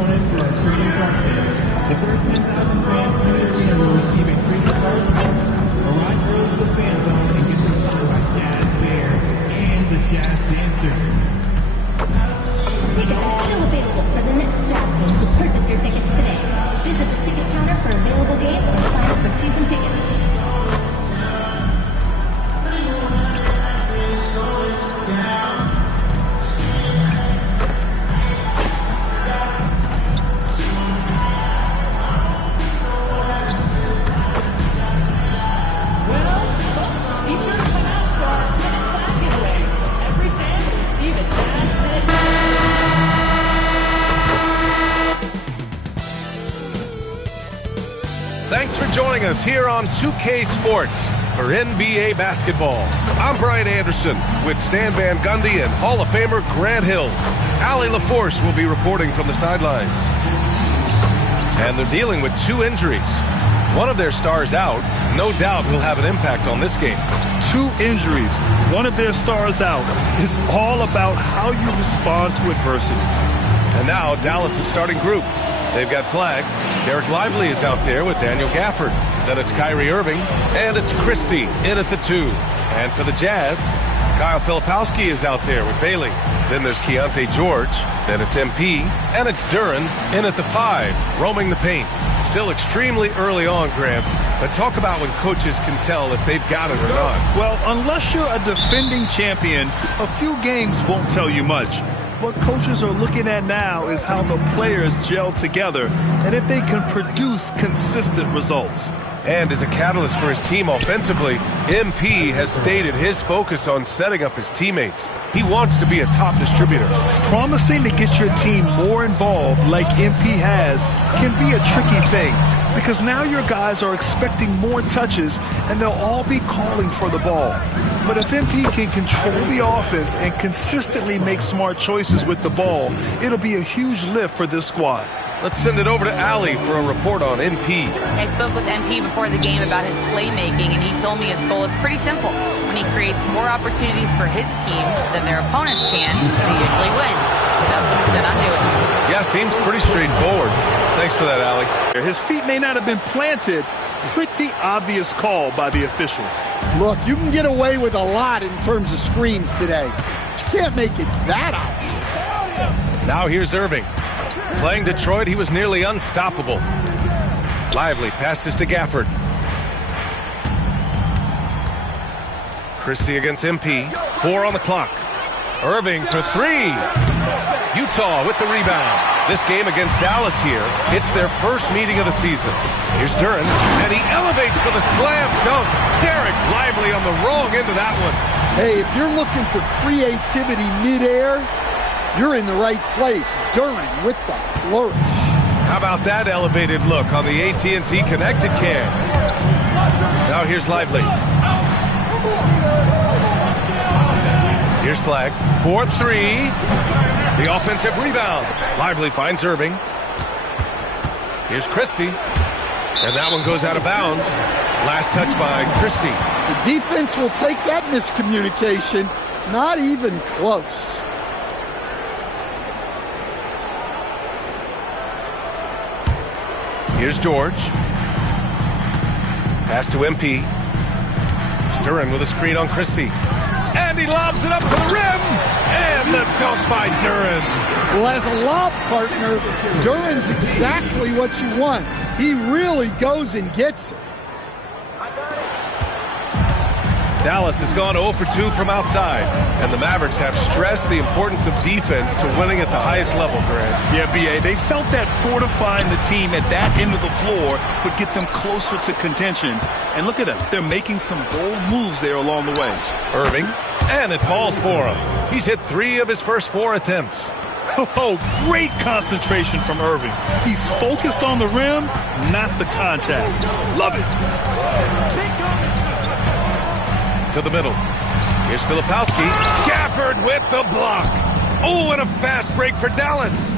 opponent for our tribute card game. The first 10,000 fans through the arena will receive a tribute card. Arrive early to the fan zone and get your sign by Jazz Bear and the Jazz Dancers. Tickets are still available for the next Jazz game, so purchase your tickets today. Visit the ticket counter for available games or sign up for season tickets. Thanks for joining us here on 2K Sports for NBA basketball. I'm Brian Anderson with Stan Van Gundy and Hall of Famer Grant Hill. Allie LaForce will be reporting from the sidelines. And they're dealing with 2 injuries. One of their stars out, no doubt will have an impact on this game. 2 injuries, one of their stars out. It's all about how you respond to adversity. And now Dallas' starting group. They've got Flag. Derek Lively is out there with Daniel Gafford. Then it's Kyrie Irving. And it's Christie in at the 2. And for the Jazz, Kyle Filipowski is out there with Bailey. Then there's Keontae George. Then it's MP. And it's Duren in at the 5, roaming the paint. Still extremely early on, Graham. But talk about when coaches can tell if they've got it or not. Well, unless you're a defending champion, a few games won't tell you much. What coaches are looking at now is how the players gel together and if they can produce consistent results. And as a catalyst for his team offensively, MP has stated his focus on setting up his teammates. He wants to be a top distributor. Promising to get your team more involved like MP has can be a tricky thing because now your guys are expecting more touches and they'll all be calling for the ball. But if MP can control the offense and consistently make smart choices with the ball, it'll be a huge lift for this squad. Let's send it over to Allie for a report on MP. I spoke with MP before the game about his playmaking, and he told me his goal is pretty simple. When he creates more opportunities for his team than their opponents can, they usually win. So that's what he said on doing. Yeah, seems pretty straightforward. Thanks for that, Allie. His feet may not have been planted. Pretty obvious call by the officials. Look, you can get away with a lot in terms of screens today. But you can't make it that obvious. Now here's Irving. Playing Detroit, he was nearly unstoppable. Lively passes to Gafford. Christie against MP. 4 on the clock. Irving for 3. Utah with the rebound. This game against Dallas here, it's their first meeting of the season. Here's Duren, and he elevates for the slam dunk. Derek Lively on the wrong end of that one. Hey, if you're looking for creativity midair, you're in the right place. Duren with the flourish. How about that elevated look on the AT&T Connected Cam? Now here's Lively. Here's Flag. 4-3. The offensive rebound. Lively finds Irving. Here's Christie. And that one goes out of bounds. Last touch by Christie. The defense will take that miscommunication. Not even close. Here's George. Pass to MP. Duren with a screen on Christie. And he lobs it up to the rim. And the dunk by Duren. Well, as a lob partner, Duren's exactly what you want. He really goes and gets it. Dallas has gone 0 for 2 from outside, and the Mavericks have stressed the importance of defense to winning at the highest level, Grant. Yeah, B.A., they felt that fortifying the team at that end of the floor would get them closer to contention. And look at them. They're making some bold moves there along the way. Irving, and it falls for him. He's hit 3 of his first 4 attempts. Oh, great concentration from Irving. He's focused on the rim, not the contact. Love it. To the middle. Here's Filipowski. Gafford with the block. Oh, and a fast break for Dallas.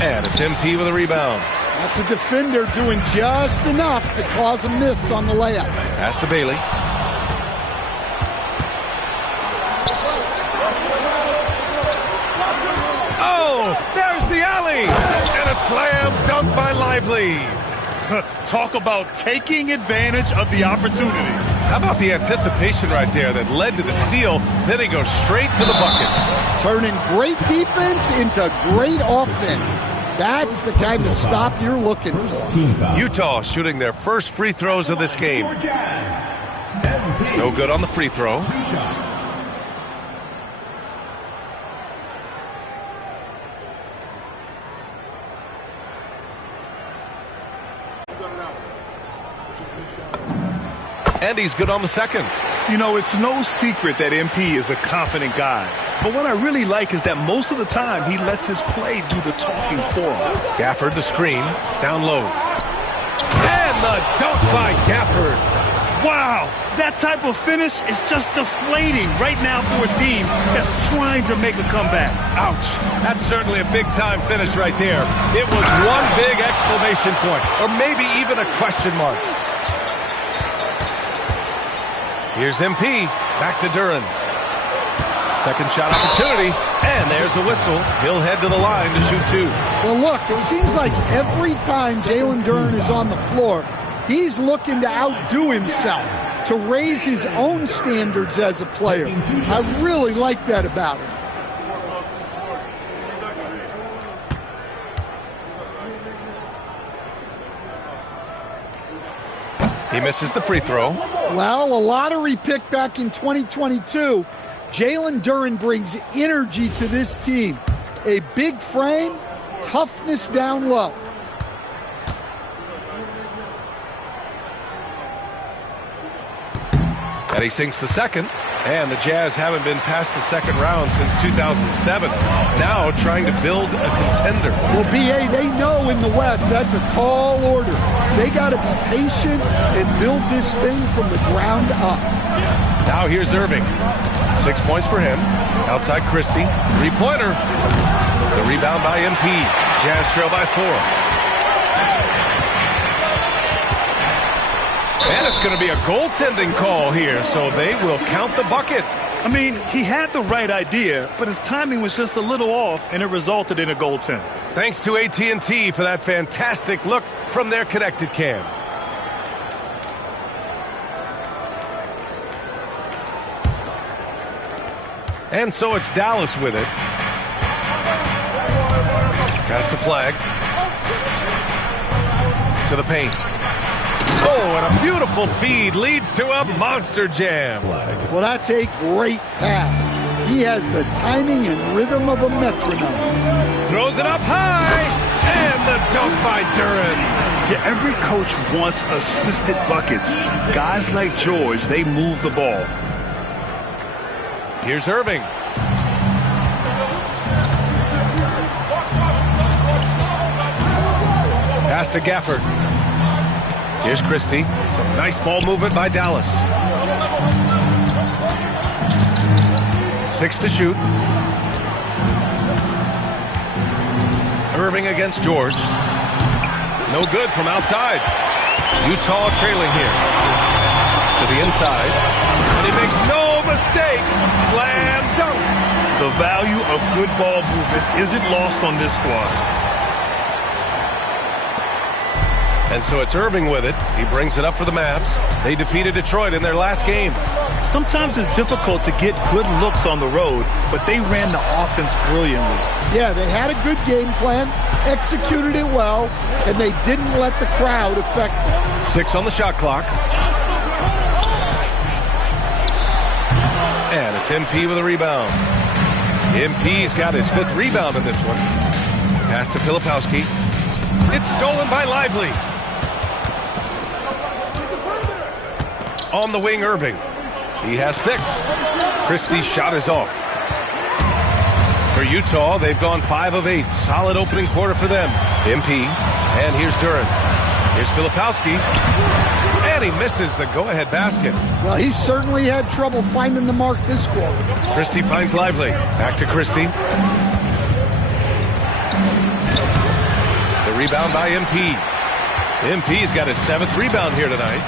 And it's MP with a rebound. That's a defender doing just enough to cause a miss on the layup. Pass to Bailey. Oh, there's the a slam dunk by Lively. Talk about taking advantage of the opportunity. How about the anticipation right there that led to the steal? Then he goes straight to the bucket. Turning great defense into great offense. That's the kind of stop you're looking for. Utah shooting their first free throws of this game. No good on the free throw. And he's good on the second. You know, it's no secret that MP is a confident guy. But what I really like is that most of the time he lets his play do the talking for him. Gafford the screen, down low. And the dunk by Gafford. Wow, that type of finish is just deflating right now for a team that's trying to make a comeback. Ouch. That's certainly a big-time finish right there. It was one big exclamation point, or maybe even a question mark. Here's MP, back to Duren. Second shot opportunity, and there's the whistle. He'll head to the line to shoot two. Well, look, it seems like every time Jalen Duren is on the floor, he's looking to outdo himself, to raise his own standards as a player. I really like that about him. He misses the free throw. Well, a lottery pick back in 2022. Jalen Duren brings energy to this team. A big frame, toughness down low. And he sinks the second. And the Jazz haven't been past the second round since 2007. Now trying to build a contender. Well, B.A., they know in the West that's a tall order. They got to be patient and build this thing from the ground up. Now here's Irving. 6 points for him. Outside Christie. Three-pointer. The rebound by MP. Jazz trail by 4. And it's going to be a goaltending call here, so they will count the bucket. I mean, he had the right idea, but his timing was just a little off, and it resulted in a goaltend. Thanks to AT&T for that fantastic look from their connected cam. And so it's Dallas with it. Pass to Flag. To the paint. Oh, and a beautiful feed leads to a monster jam. Well, that's a great pass. He has the timing and rhythm of a metronome. Throws it up high, and the dunk by Duren. Yeah, every coach wants assisted buckets. Guys like George, they move the ball. Here's Irving. Pass to Gafford. Here's Christie. Some nice ball movement by Dallas. 6 to shoot. Irving against George. No good from outside. Utah trailing here. To the inside. And he makes no mistake. Slam dunk. The value of good ball movement isn't lost on this squad. And so it's Irving with it. He brings it up for the Mavs. They defeated Detroit in their last game. Sometimes it's difficult to get good looks on the road, but they ran the offense brilliantly. Yeah, they had a good game plan, executed it well, and they didn't let the crowd affect them. 6 on the shot clock. And it's MP with a rebound. MP's got his 5th rebound in this one. Pass to Filipowski. It's stolen by Lively. On the wing, Irving. He has 6. Christie's shot is off. For Utah, they've gone 5 of 8. Solid opening quarter for them. MP. And here's Duren. Here's Filipowski. And he misses the go-ahead basket. Well, he certainly had trouble finding the mark this quarter. Christie finds Lively. Back to Christie. The rebound by MP. MP's got his 7th rebound here tonight.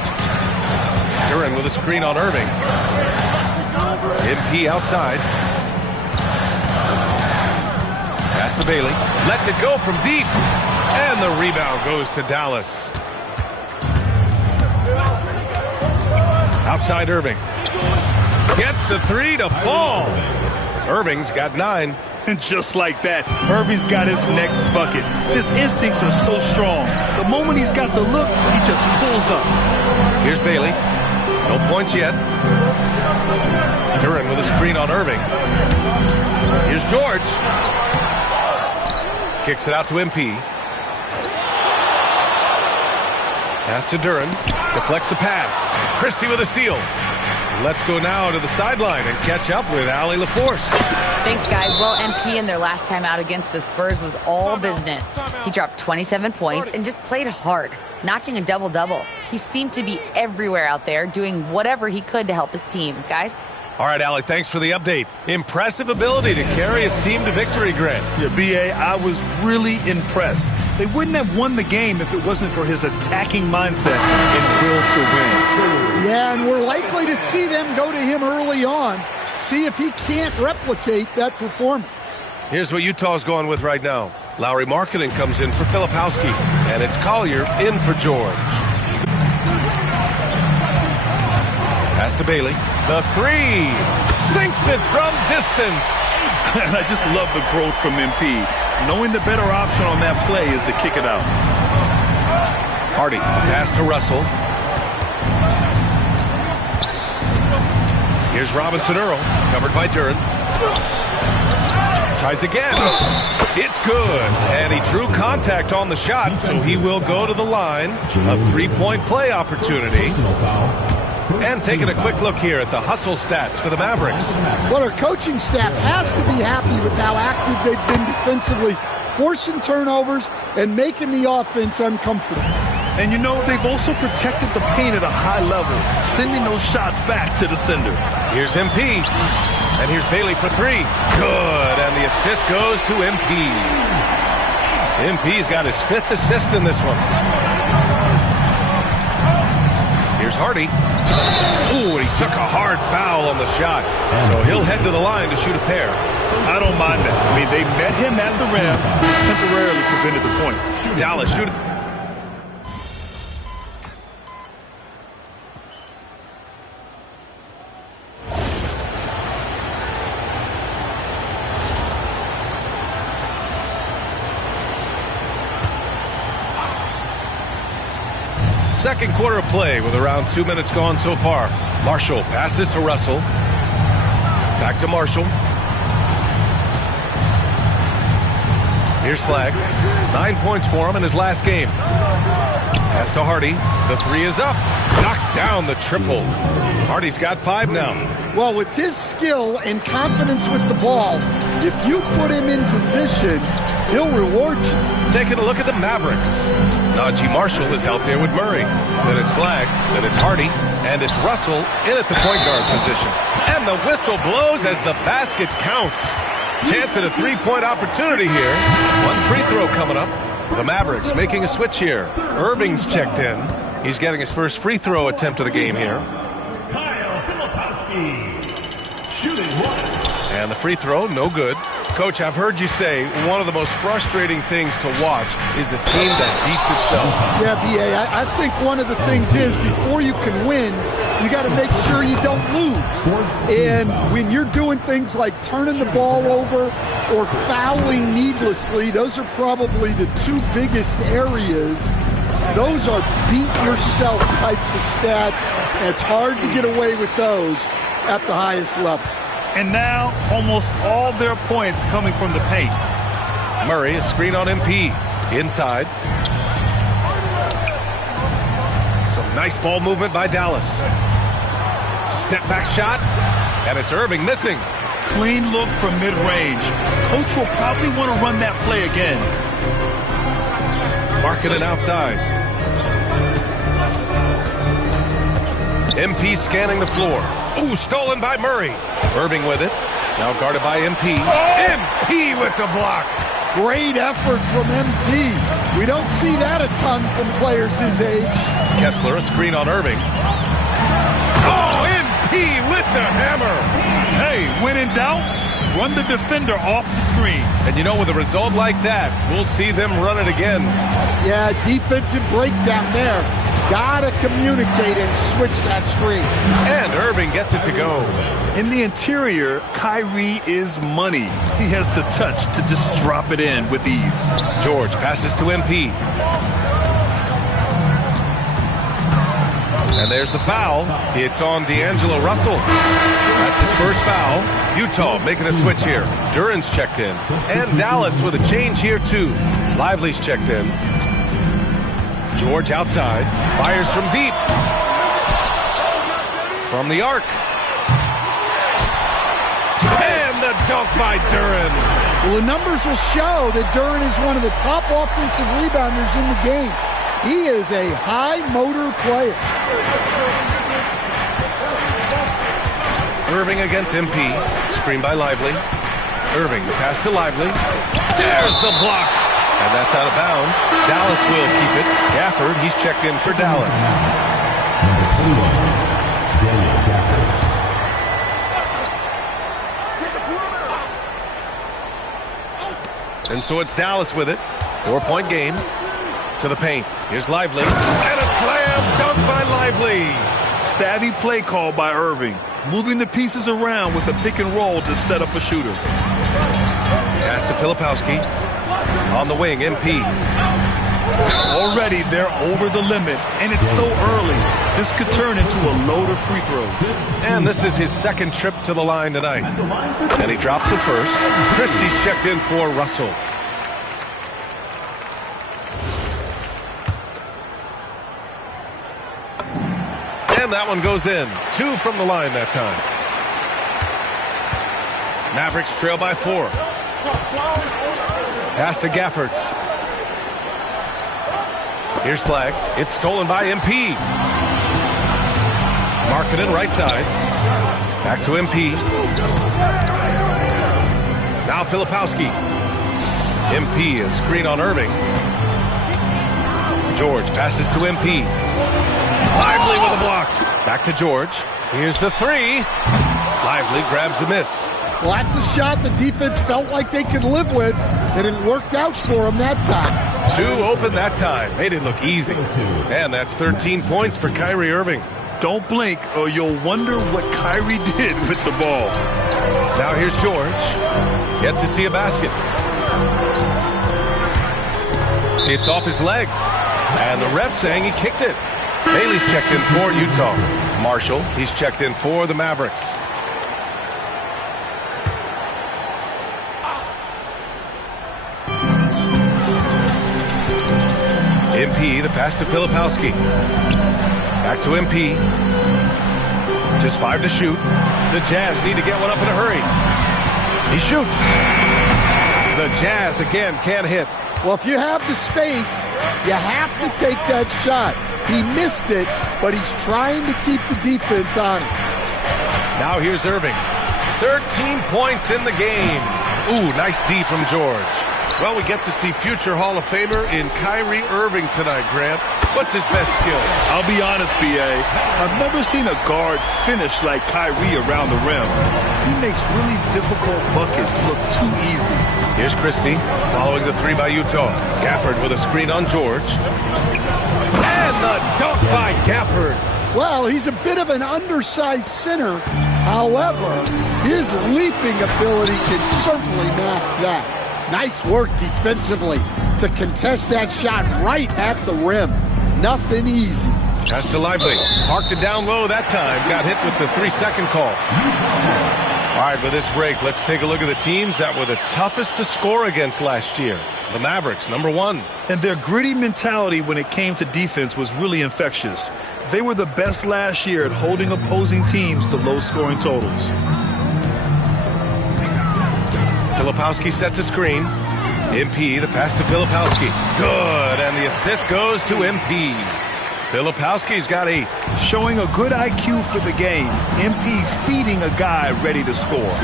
Duren with a screen on Irving. MP outside. Pass to Bailey. Lets it go from deep. And the rebound goes to Dallas. Outside Irving. Gets the three to fall. Irving's got 9. And just like that, Irving's got his next bucket. His instincts are so strong. The moment he's got the look, he just pulls up. Here's Bailey. No points yet. Duren with a screen on Irving. Here's George. Kicks it out to MP. Pass to Duren. Deflects the pass. Christie with a steal. Let's go now to the sideline and catch up with Allie LaForce. Thanks, guys. Well, MP in their last time out against the Spurs was all business. He dropped 27 points and just played hard, notching a double-double. He seemed to be everywhere out there, doing whatever he could to help his team. Guys? All right, Allie, thanks for the update. Impressive ability to carry his team to victory, Grant. Yeah, B.A., I was really impressed. They wouldn't have won the game if it wasn't for his attacking mindset and will to win. Yeah, and we're likely to see them go to him early on, see if he can't replicate that performance. Here's what Utah's going with right now. Lowry Markkanen comes in for Filipowski, and it's Collier in for George. Pass to Bailey. The three. Sinks it from distance. I just love the growth from MP. Knowing the better option on that play is to kick it out. Hardy. Pass to Russell. Here's Robinson Earl. Covered by Duren. Tries again. It's good. And he drew contact on the shot, so he will go to the line. A three-point play opportunity. And taking a quick look here at the hustle stats for the Mavericks. Well, our coaching staff has to be happy with how active they've been defensively, forcing turnovers and making the offense uncomfortable. And you know, they've also protected the paint at a high level, sending those shots back to the sender. Here's MP. And here's Bailey for three. Good. And the assist goes to MP. MP's got his 5th assist in this one. Here's Hardy. Ooh, he took a hard foul on the shot. So he'll head to the line to shoot a pair. I don't mind that. I mean, they met him at the rim, temporarily prevented the points. Dallas shoot it. Second quarter of play with around 2 minutes gone so far. Marshall passes to Russell. Back to Marshall. Here's Flagg. 9 points for him in his last game. Pass to Hardy. The three is up. Knocks down the triple. Hardy's got 5 now. Well, with his skill and confidence with the ball, if you put him in position, he'll reward you. Taking a look at the Mavericks. Najee Marshall is out there with Murray. Then it's Flagg. Then it's Hardy. And it's Russell in at the point guard position. And the whistle blows as the basket counts. Chance at a three-point opportunity here. One free throw coming up. The Mavericks making a switch here. Irving's checked in. He's getting his first free throw attempt of the game here. Kyle Filipowski, shooting one. And the free throw, no good. Coach, I've heard you say one of the most frustrating things to watch is a team that beats itself. Yeah, B.A., I think one of the things is before you can win, you got to make sure you don't lose. And when you're doing things like turning the ball over or fouling needlessly, those are probably the 2 biggest areas. Those are beat-yourself types of stats. It's hard to get away with those at the highest level. And now, almost all their points coming from the paint. Murray, a screen on MP. Inside. Some nice ball movement by Dallas. Step back shot. And it's Irving missing. Clean look from mid-range. Coach will probably want to run that play again. Markkanen outside. MP scanning the floor. Ooh, stolen by Murray. Irving with it. Now guarded by MP. MP with the block. Great effort from MP. We don't see that a ton from players his age. Kessler, a screen on Irving. Oh, MP with the hammer. Hey, when in doubt, run the defender off the screen. And you know, with a result like that, we'll see them run it again. Yeah, defensive breakdown there. Gotta communicate and switch that screen. And Irving gets it to go. In the interior, Kyrie is money. He has the touch to just drop it in with ease. George passes to MP. And there's the foul. It's on D'Angelo Russell. That's his first foul. Utah making a switch here. Duran's checked in. And Dallas with a change here too. Lively's checked in. George outside. Fires from deep. From the arc. And the dunk by Duran. Well, the numbers will show that Duran is one of the top offensive rebounders in the game. He is a high-motor player. Irving against MP. Screen by Lively. Irving, the pass to Lively. There's the block. And that's out of bounds. Dallas will keep it. Gafford, he's checked in for Dallas. Number 21, Daniel Gafford. And so it's Dallas with it. 4-point game. To the paint. Here's Lively. And a slam dunk by Lively. Savvy play call by Irving. Moving the pieces around with a pick and roll to set up a shooter. Pass to Filipowski. On the wing, MP. Already they're over the limit, and it's so early. This could turn into a load of free throws. And this is his second trip to the line tonight. And he drops it first. Christie's checked in for Russell. And that one goes in. 2 from the line that time. Mavericks trail by 4. Pass to Gafford. Here's Flag. It's stolen by MP. Markkanen right side. Back to MP. Now Filipowski. MP, a screen on Irving. George passes to MP. Lively with a block. Back to George. Here's the 3. Lively grabs the miss. Well, that's a shot the defense felt like they could live with, and it worked out for them that time. 2 open that time. Made it look easy. And that's 13 points for Kyrie Irving. Don't blink or you'll wonder what Kyrie did with the ball. Now here's George. Yet to see a basket. It's off his leg. And the ref saying he kicked it. Bailey's checked in for Utah. Marshall, he's checked in for the Mavericks. MP, the pass to Filipowski. Back to MP. Just 5 to shoot. The Jazz need to get one up in a hurry. He shoots. The Jazz again can't hit. Well, if you have the space, you have to take that shot. He missed it, but he's trying to keep the defense honest. Now here's Irving. 13 points in the game. Ooh, nice D from George. Well, we get to see future Hall of Famer in Kyrie Irving tonight, Grant. What's his best skill? I'll be honest, B.A. I've never seen a guard finish like Kyrie around the rim. He makes really difficult buckets look too easy. Here's Christie following the 3 by Utah. Gafford with a screen on George. And the dunk by Gafford. Well, he's a bit of an undersized center. However, his leaping ability can certainly mask that. Nice work defensively to contest that shot right at the rim. Nothing easy. Pass to Lively. Parked it down low that time. Got hit with the 3-second call. All right, for this break, let's take a look at the teams that were the toughest to score against last year. The Mavericks, number 1. And their gritty mentality when it came to defense was really infectious. They were the best last year at holding opposing teams to low-scoring totals. Filipowski sets a screen. MP, the pass to Filipowski. Good, and the assist goes to MP. Filipowski's got 8. Showing a good IQ for the game. MP feeding a guy ready to score.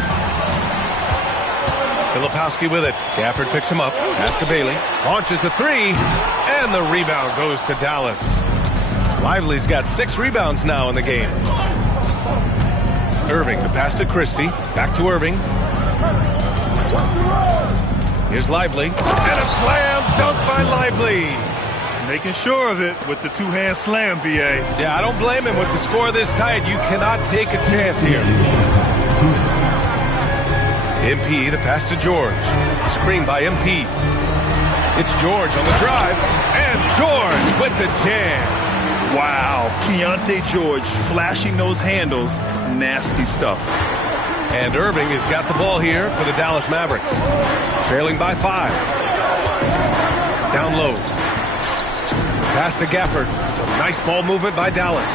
Filipowski with it. Gafford picks him up. Pass to Bailey. Launches the 3. And the rebound goes to Dallas. Lively's got 6 rebounds now in the game. Irving, the pass to Christie. Back to Irving. Here's Lively. And a slam dunk by Lively. Making sure of it with the two-hand slam, B.A. Yeah, I don't blame him. With the score this tight, you cannot take a chance here. MP, the pass to George. Screen by MP. It's George on the drive. And George with the jam. Wow, Keontae George flashing those handles. Nasty stuff. And Irving has got the ball here for the Dallas Mavericks. Trailing by 5. Down low. Pass to Gafford. Some nice ball movement by Dallas.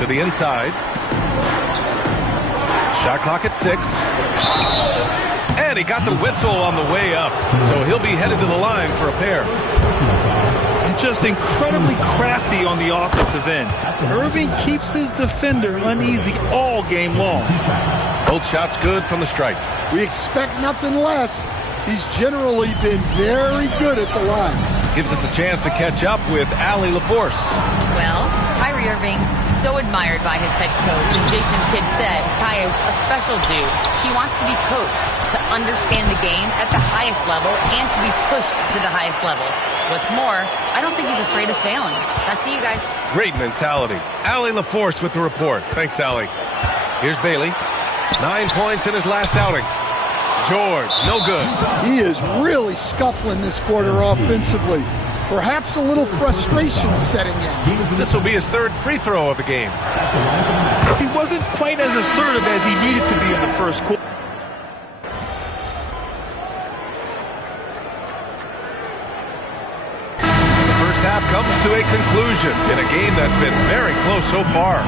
To the inside. Shot clock at 6. And he got the whistle on the way up. So he'll be headed to the line for a pair. And just incredibly crafty on the offensive end. Irving keeps his defender uneasy all game long. Both shots good from the stripe. We expect nothing less. He's generally been very good at the line. Gives us a chance to catch up with Allie LaForce. Well, Kyrie Irving, so admired by his head coach. And Jason Kidd said, Kai is a special dude. He wants to be coached to understand the game at the highest level and to be pushed to the highest level. What's more, I don't think he's afraid of failing. Back to you guys. Great mentality. Allie LaForce with the report. Thanks, Allie. Here's Bailey. 9 points in his last outing. George, no good. He is really scuffling this quarter offensively. Perhaps a little frustration setting in. This will be his 3rd free throw of the game. He wasn't quite as assertive as he needed to be in the first quarter. The first half comes to a conclusion in a game that's been very close so far.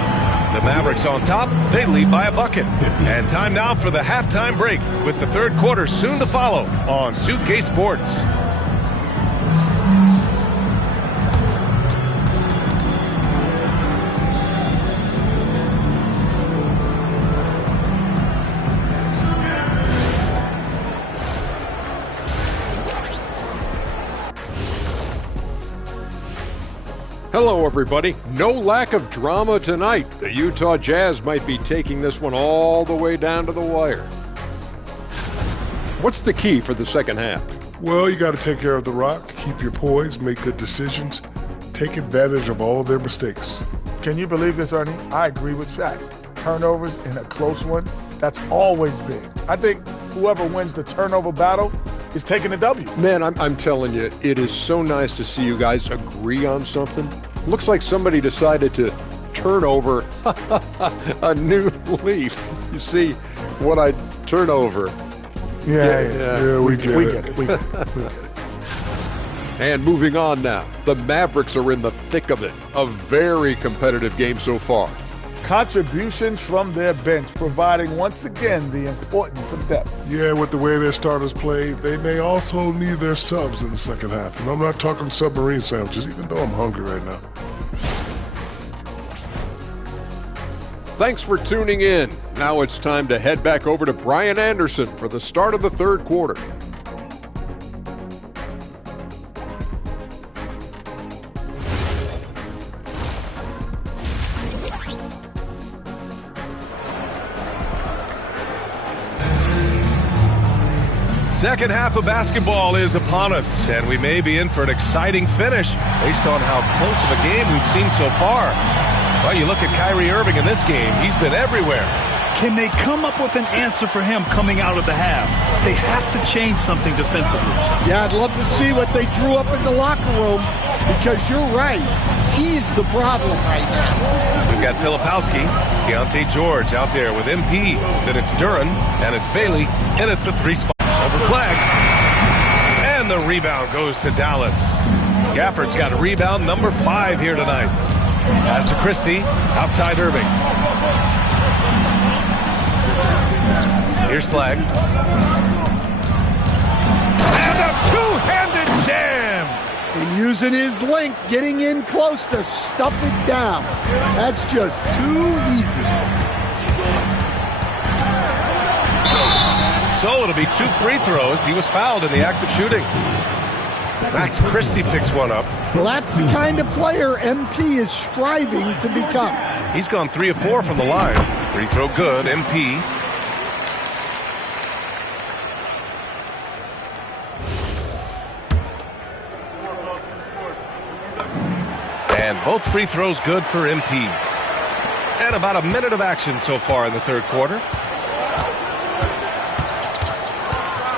The Mavericks on top, they lead by a bucket. And time now for the halftime break with the 3rd quarter soon to follow on 2K Sports. Hello, everybody. No lack of drama tonight. The Utah Jazz might be taking this one all the way down to the wire. What's the key for the second half? Well, you got to take care of the rock, keep your poise, make good decisions, take advantage of all their mistakes. Can you believe this, Ernie? I agree with Shaq. Turnovers in a close one, that's always big. I think whoever wins the turnover battle is taking the W. Man, I'm telling you, it is so nice to see you guys agree on something. Looks like somebody decided to turn over a new leaf. You see what I turn over? Yeah, we get it. it. And moving on now, the Mavericks are in the thick of it. A very competitive game so far. Contributions from their bench, providing once again the importance of depth. Yeah, with the way their starters play, they may also need their subs in the second half. And I'm not talking submarine sandwiches, even though I'm hungry right now. Thanks for tuning in. Now it's time to head back over to Brian Anderson for the start of the 3rd quarter. Second half of basketball is upon us, and we may be in for an exciting finish based on how close of a game we've seen so far. Well, you look at Kyrie Irving in this game, he's been everywhere. Can they come up with an answer for him coming out of the half? They have to change something defensively. Yeah, I'd love to see what they drew up in the locker room, because you're right. He's the problem right now. We've got Filipowski, Keontae George out there with MP. Then it's Duren, and it's Bailey in at the 3 spot. Over flag. And the rebound goes to Dallas. Gafford's got a rebound number 5 here tonight. Pass to Christie, outside Irving. Here's Flag. And a two-handed jam! And using his length, getting in close to stuff it down. That's just too easy. So it'll be 2 free throws. He was fouled in the act of shooting. Max Christie picks one up. Well, that's the kind of player MP is striving to become. He's gone 3 of 4 from the line. Free throw good, MP. And both free throws good for MP. And about a minute of action so far in the third quarter.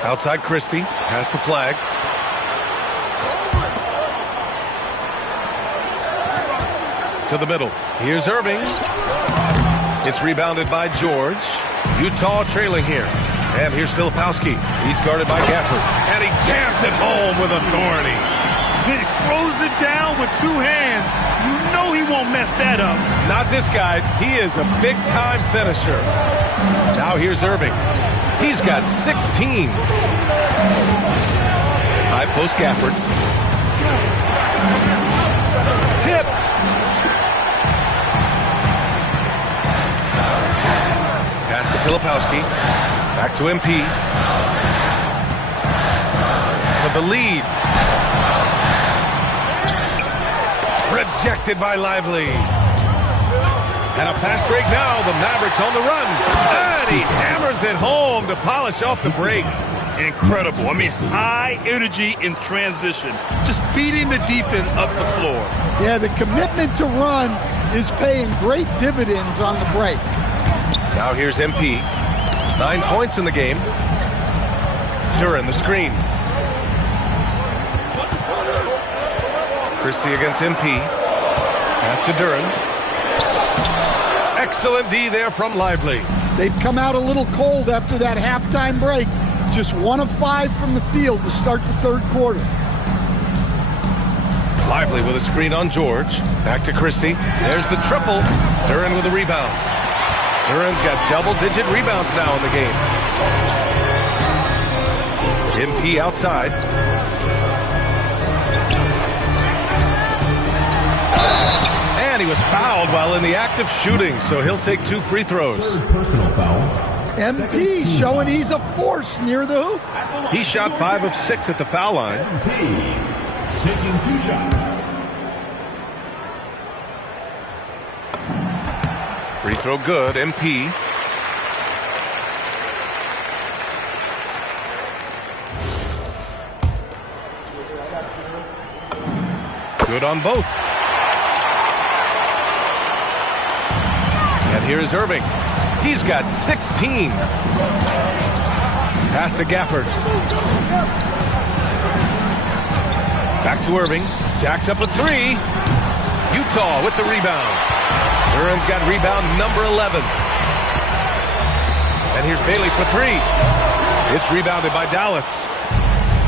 Outside Christie, pass to Flag. To the middle. Here's Irving. It's rebounded by George. Utah trailing here. And here's Filipowski. He's guarded by Gafford. And he jams it home with authority. He throws it down with two hands. You know he won't mess that up. Not this guy. He is a big-time finisher. Now here's Irving. He's got 16. High post Gafford. Tipped. Pass to Filipowski. Back to MP. For the lead. Rejected by Lively. And a fast break now. The Mavericks on the run. And he hammers it home to polish off the break. Incredible. I mean, high energy in transition. Just beating the defense up the floor. Yeah, the commitment to run is paying great dividends on the break. Now here's MP. 9 points in the game. Duren the screen. Christie against MP. Pass to Duren. Excellent D there from Lively. They've come out a little cold after that halftime break. Just 1 of 5 from the field to start the third quarter. Lively with a screen on George. Back to Christie. There's the triple. Duren with a rebound. Duren's got double-digit rebounds now in the game. MP outside. And he was fouled while in the act of shooting, so he'll take 2 free throws. Personal foul. MP showing he's a force near the hoop. He shot 5 of 6 at the foul line. MP taking 2 shots. Free throw good, MP. Good on both. And here's Irving. He's got 16. Pass to Gafford. Back to Irving. Jacks up a 3. Utah with the rebound. Duren's got rebound number 11. And here's Bailey for 3. It's rebounded by Dallas.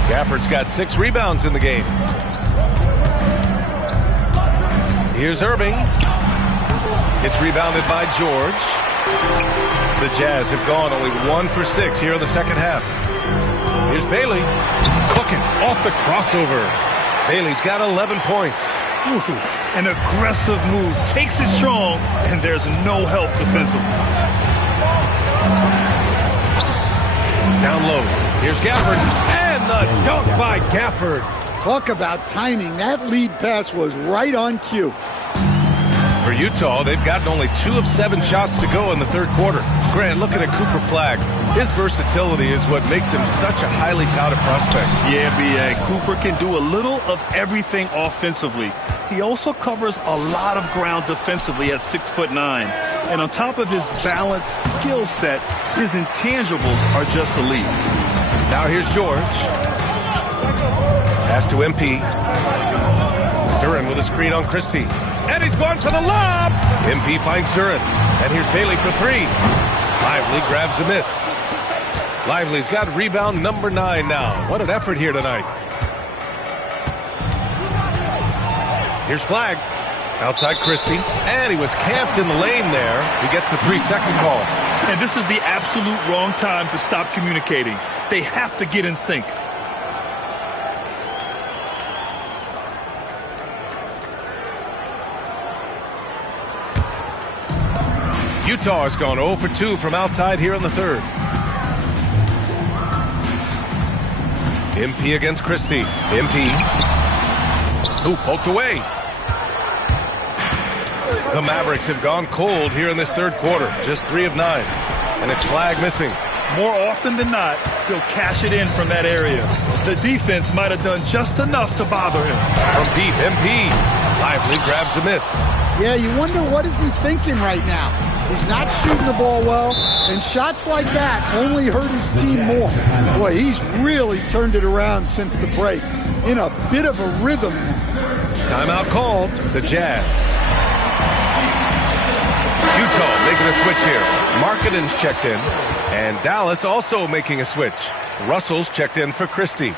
Gafford's got 6 rebounds in the game. Here's Irving. It's rebounded by George. The Jazz have gone only 1 for 6 here in the second half. Here's Bailey. Cooking off the crossover. Bailey's got 11 points. Ooh, an aggressive move. Takes it strong, and there's no help defensively. Down low. Here's Gafford. And the dunk by Gafford. Talk about timing. That lead pass was right on cue. For Utah, they've gotten only 2 of 7 shots to go in the third quarter. Grant, looking at Cooper Flagg. His versatility is what makes him such a highly touted prospect. Yeah, B.A. Cooper can do a little of everything offensively. He also covers a lot of ground defensively at 6'9". And on top of his balanced skill set, his intangibles are just elite. Now here's George. Pass to MP. Duren with a screen on Christie. And he's going for the lob. MP finds Duren. And here's Bailey for 3. Lively grabs a miss. Lively's got rebound number 9 now. What an effort here tonight. Here's Flagg. Outside Christie. And he was camped in the lane there. He gets a 3-second call. And this is the absolute wrong time to stop communicating. They have to get in sync. Utah has gone 0 for 2 from outside here in the third. MP against Christie. MP. Ooh, poked away. The Mavericks have gone cold here in this third quarter. Just 3 of 9. And it's Flagg missing. More often than not, he'll cash it in from that area. The defense might have done just enough to bother him. From deep, MP. Lively grabs a miss. Yeah, you wonder what is he thinking right now. He's not shooting the ball well, and shots like that only hurt his team more. Boy, he's really turned it around since the break. In a bit of a rhythm. Timeout called. The Jazz. Utah making a switch here. Markkanen's checked in. And Dallas also making a switch. Russell's checked in for Christie.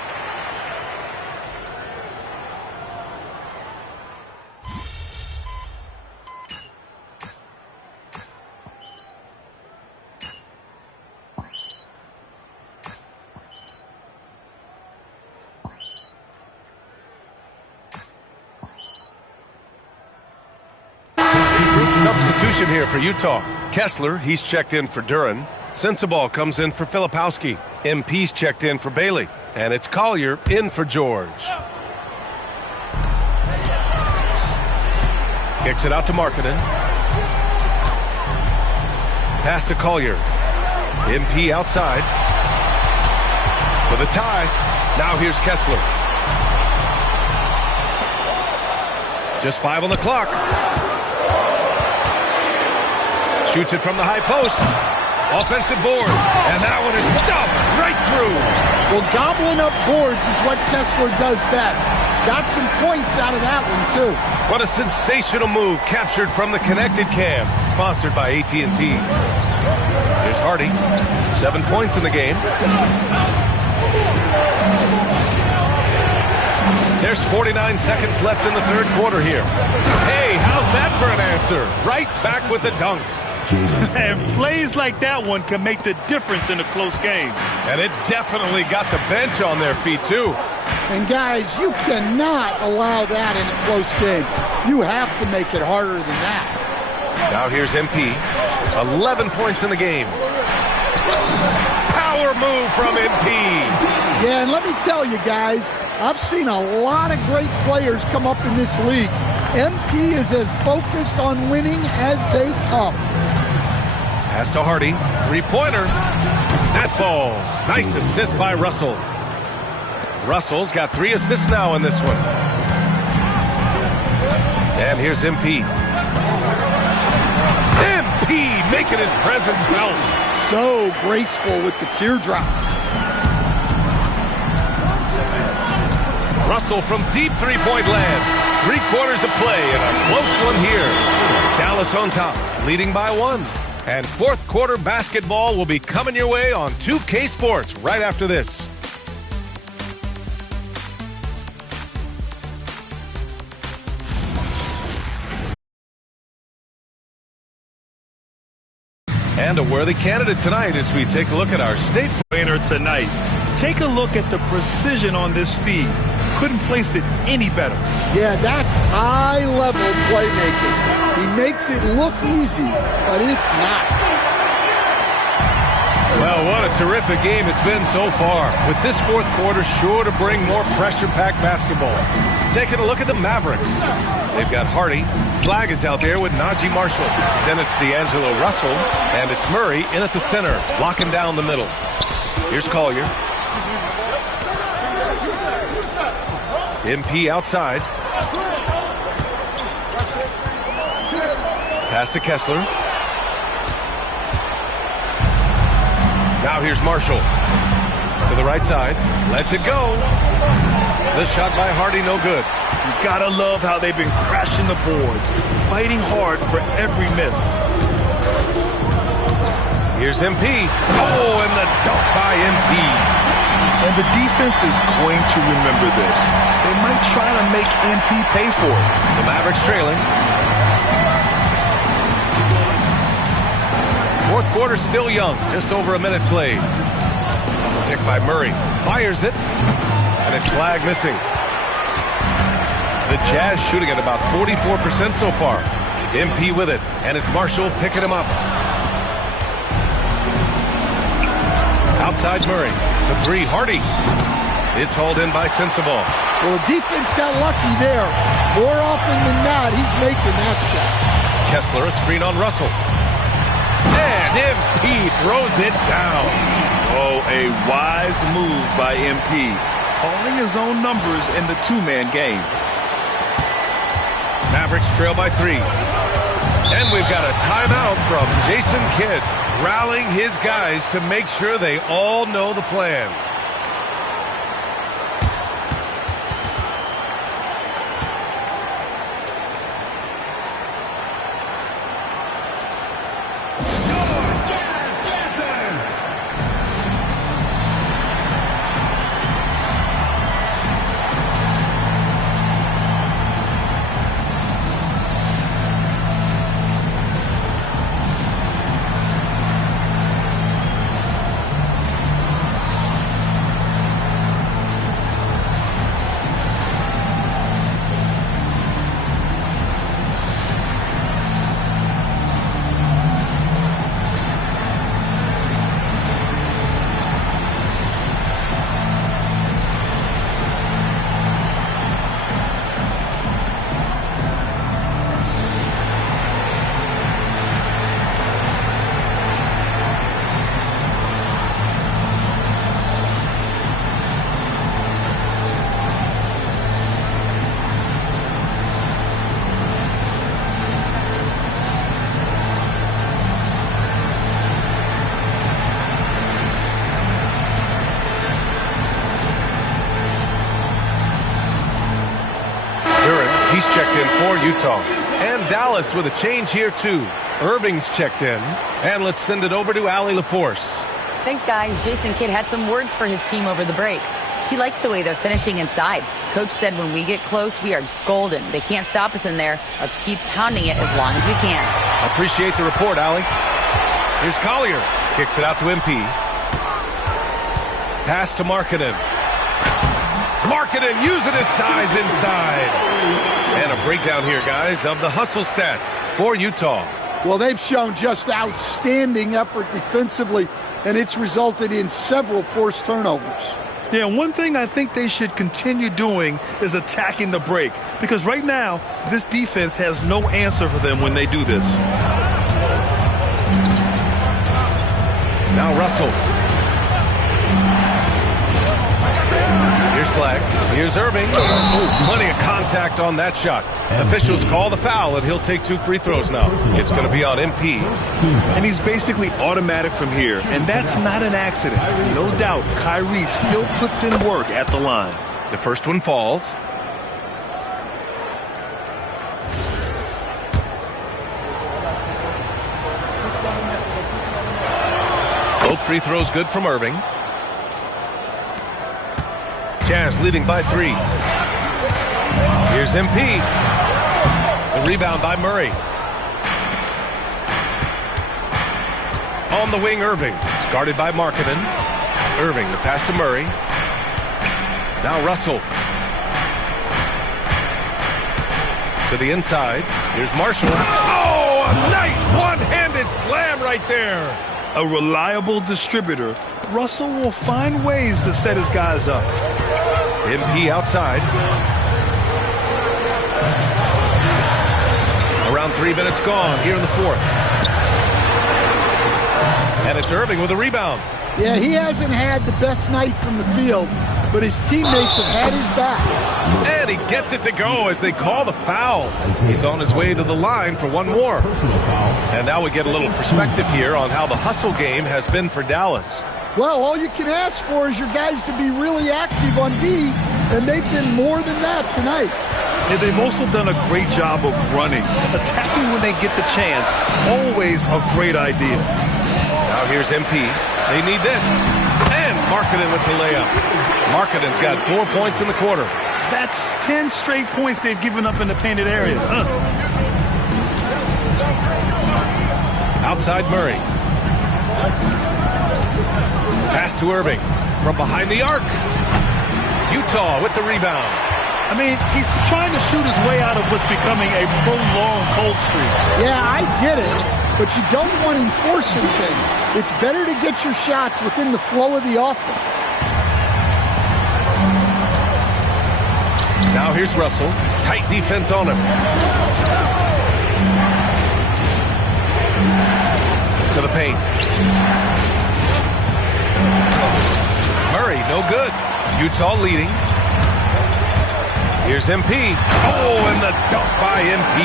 Substitution here for Utah. Kessler, he's checked in for Duren. Sensabaugh comes in for Filipowski. MP's checked in for Bailey. And it's Collier in for George. Kicks it out to Markkanen. Pass to Collier. MP outside. For the tie. Now here's Kessler. Just 5 on the clock. Shoots it from the high post. Offensive board. And that one is stuffed right through. Well, gobbling up boards is what Kessler does best. Got some points out of that one, too. What a sensational move captured from the connected cam. Sponsored by AT&T. Here's Hardy. 7 points in the game. There's 49 seconds left in the third quarter here. Hey, how's that for an answer? Right back with the dunk. And plays like that one can make the difference in a close game. And it definitely got the bench on their feet, too. And, guys, you cannot allow that in a close game. You have to make it harder than that. Now here's MP. 11 points in the game. Power move from MP. Yeah, and let me tell you, guys, I've seen a lot of great players come up in this league. MP is as focused on winning as they come. Pass to Hardy. Three-pointer. That falls. Nice assist by Russell. Russell's got 3 assists now in this one. And here's MP. MP making his presence felt. So graceful with the teardrop. Russell from deep three-point land. 3 quarters of play and a close one here. Dallas on top, leading by 1. And fourth quarter basketball will be coming your way on 2K Sports right after this. And a worthy candidate tonight as we take a look at our state winner tonight. Take a look at the precision on this feed. Couldn't place it any better. Yeah, that's high-level playmaking. He makes it look easy, but it's not. Well, what a terrific game it's been so far. With this fourth quarter sure to bring more pressure-packed basketball. Taking a look at the Mavericks. They've got Hardy. Flag is out there with Najee Marshall. Then it's D'Angelo Russell. And it's Murray in at the center, locking down the middle. Here's Collier. MP outside. Pass to Kessler. Now here's Marshall. To the right side. Lets it go. The shot by Hardy, no good. You gotta love how they've been crashing the boards, fighting hard for every miss. Here's MP. Oh, and the dunk by MP. And the defense is going to remember this. They might try to make MP pay for it. The Mavericks trailing. Fourth quarter still young. Just over a minute played. Kick by Murray. Fires it. And it's flag missing. The Jazz shooting at about 44% so far. MP with it. And it's Marshall picking him up. Outside Murray. The 3, Hardy. It's hauled in by Sensabaugh. Well, the defense got lucky there. More often than not, he's making that shot. Kessler, a screen on Russell. And MP throws it down. Oh, a wise move by MP. calling his own numbers in the two-man game. Mavericks trail by 3. And we've got a timeout from Jason Kidd, rallying his guys to make sure they all know the plan. He's checked in for Utah. And Dallas with a change here, too. Irving's checked in. And let's send it over to Allie LaForce. Thanks, guys. Jason Kidd had some words for his team over the break. He likes the way they're finishing inside. Coach said when we get close, we are golden. They can't stop us in there. Let's keep pounding it as long as we can. Appreciate the report, Allie. Here's Collier. Kicks it out to MP. Pass to Markkanen. Markkanen using his size inside. And a breakdown here, guys, of the hustle stats for Utah. Well, they've shown just outstanding effort defensively, and it's resulted in several forced turnovers. Yeah, one thing I think they should continue doing is attacking the break, because right now, this defense has no answer for them when they do this. Now Russell. Here's Flag. Here's Irving. Oh, plenty of contact on that shot. Officials call the foul, and he'll take 2 free throws now. It's going to be on MP. And he's basically automatic from here, and that's not an accident. No doubt, Kyrie still puts in work at the line. The first one falls. Both free throws good from Irving. Jazz leading by 3. Here's MP. The rebound by Murray. On the wing, Irving. It's guarded by Markkanen. Irving, the pass to Murray. Now Russell. To the inside. Here's Marshall. Oh, a nice one-handed slam right there. A reliable distributor, Russell will find ways to set his guys up. MP outside. Around 3 minutes gone here in the fourth. And it's Irving with a rebound. Yeah, he hasn't had the best night from the field, but his teammates have had his back. And he gets it to go as they call the foul. He's on his way to the line for one more. And now we get a little perspective here on how the hustle game has been for Dallas. Well, all you can ask for is your guys to be really active on D, and they've been more than that tonight. Yeah, they've also done a great job of running. Attacking when they get the chance, always a great idea. Now here's MP. They need this. And Markkanen with the layup. Markkanen's got 4 points in the quarter. That's 10 straight points they've given up in the painted area. Outside Murray. Pass to Irving from behind the arc. Utah with the rebound. I mean, he's trying to shoot his way out of what's becoming a prolonged cold streak. Yeah, I get it, but you don't want him forcing things. It's better to get your shots within the flow of the offense. Now here's Russell. Tight defense on him. To the paint. Murray, no good. Utah leading. Here's MP. Oh, and the dunk by MP.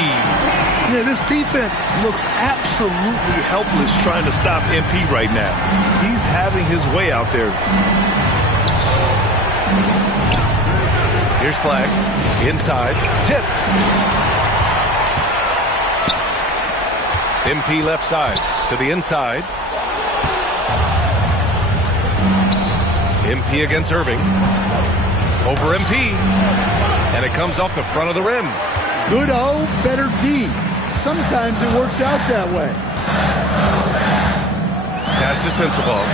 Yeah, this defense looks absolutely helpless trying to stop MP right now. He's having his way out there. Here's Flag. Inside. Tipped. MP left side to the inside. MP against Irving. Over MP. And it comes off the front of the rim. Good O, better D. Sometimes it works out that way. Pass to Sensabaugh.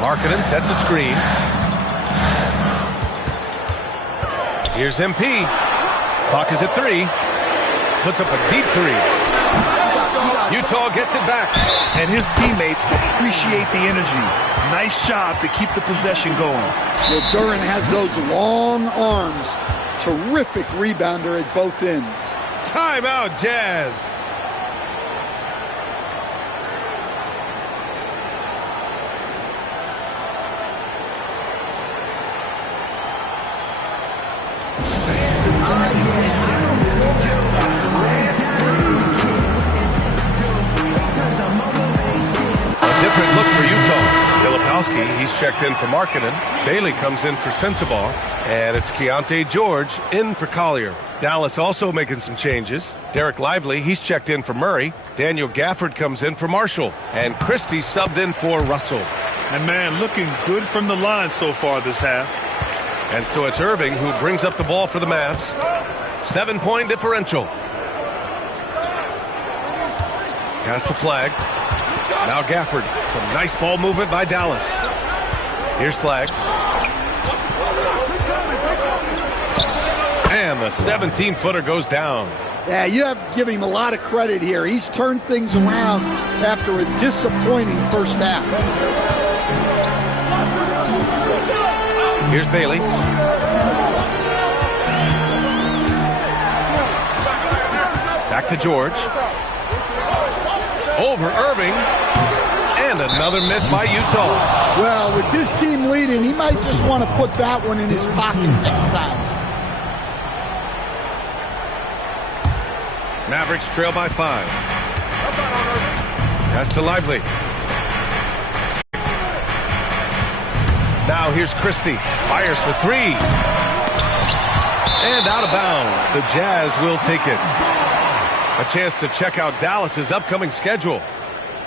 Markkanen sets a screen. Here's MP. Clock is at 3. Puts up a deep 3. Utah gets it back. And his teammates appreciate the energy. Nice job to keep the possession going. Well, Duren has those long arms. Terrific rebounder at both ends. Timeout, Jazz. Different look for Utah. Filipowski, he's checked in for Markkanen. Bailey comes in for Sensabaugh. And it's Keontae George in for Collier. Dallas also making some changes. Derek Lively, he's checked in for Murray. Daniel Gafford comes in for Marshall. And Christie subbed in for Russell. And man, looking good from the line so far this half. And so it's Irving who brings up the ball for the Mavs. 7-point differential. Pass to Flag. Now Gafford. Some nice ball movement by Dallas. Here's Flag. And the 17-footer goes down. Yeah, you have to give him a lot of credit here. He's turned things around after a disappointing first half. Here's Bailey. Back to George. Over Irving. And another miss by Utah. Well, with this team leading, he might just want to put that one in his pocket next time. Mavericks trail by 5. Pass to Lively. Now here's Christie. Fires for 3. And out of bounds. The Jazz will take it. A chance to check out Dallas's upcoming schedule.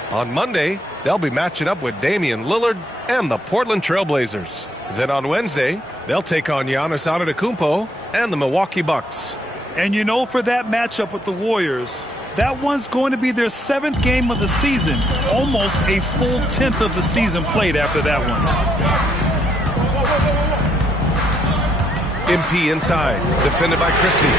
On Monday, they'll be matching up with Damian Lillard and the Portland Trailblazers. Then on Wednesday, they'll take on Giannis Antetokounmpo and the Milwaukee Bucks. And you know, for that matchup with the Warriors, that one's going to be their 7th game of the season. Almost a full 10th of the season played after that one. MP inside, defended by Christie.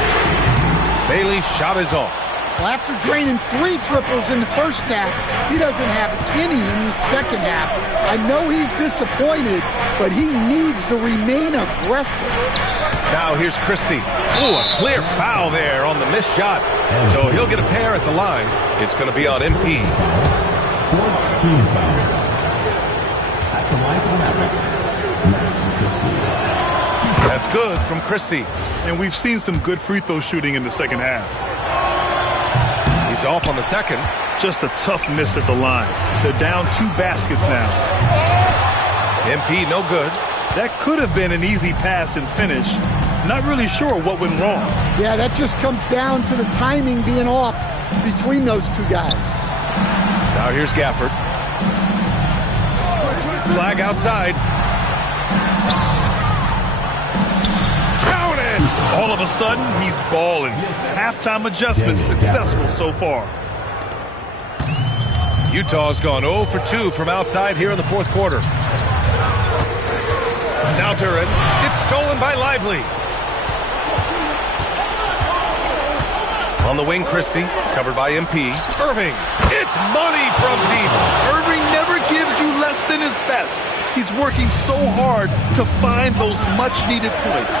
Bailey's shot is off. Well, after draining 3 triples in the first half, he doesn't have any in the second half. I know he's disappointed, but he needs to remain aggressive. Now here's Christie. Ooh, a clear foul there on the missed shot. So he'll get a pair at the line. It's going to be on MP. 4th team foul. At the line for the Mavericks, Max Christie. That's good from Christie. And we've seen some good free throw shooting in the second half. He's off on the second. Just a tough miss at the line. They're down 2 baskets now. MP no good. That could have been an easy pass and finish. Not really sure what went wrong. Yeah, that just comes down to the timing being off between those 2 guys. Now here's Gafford. Flag outside. Counted! All of a sudden, he's balling. Halftime adjustments successful so far. Utah's gone 0 for 2 from outside here in the 4th quarter. Now Duren. It's stolen by Lively. On the wing, Christie. Covered by MP. Irving. It's money from deep. Irving never gives you less than his best. He's working so hard to find those much-needed points.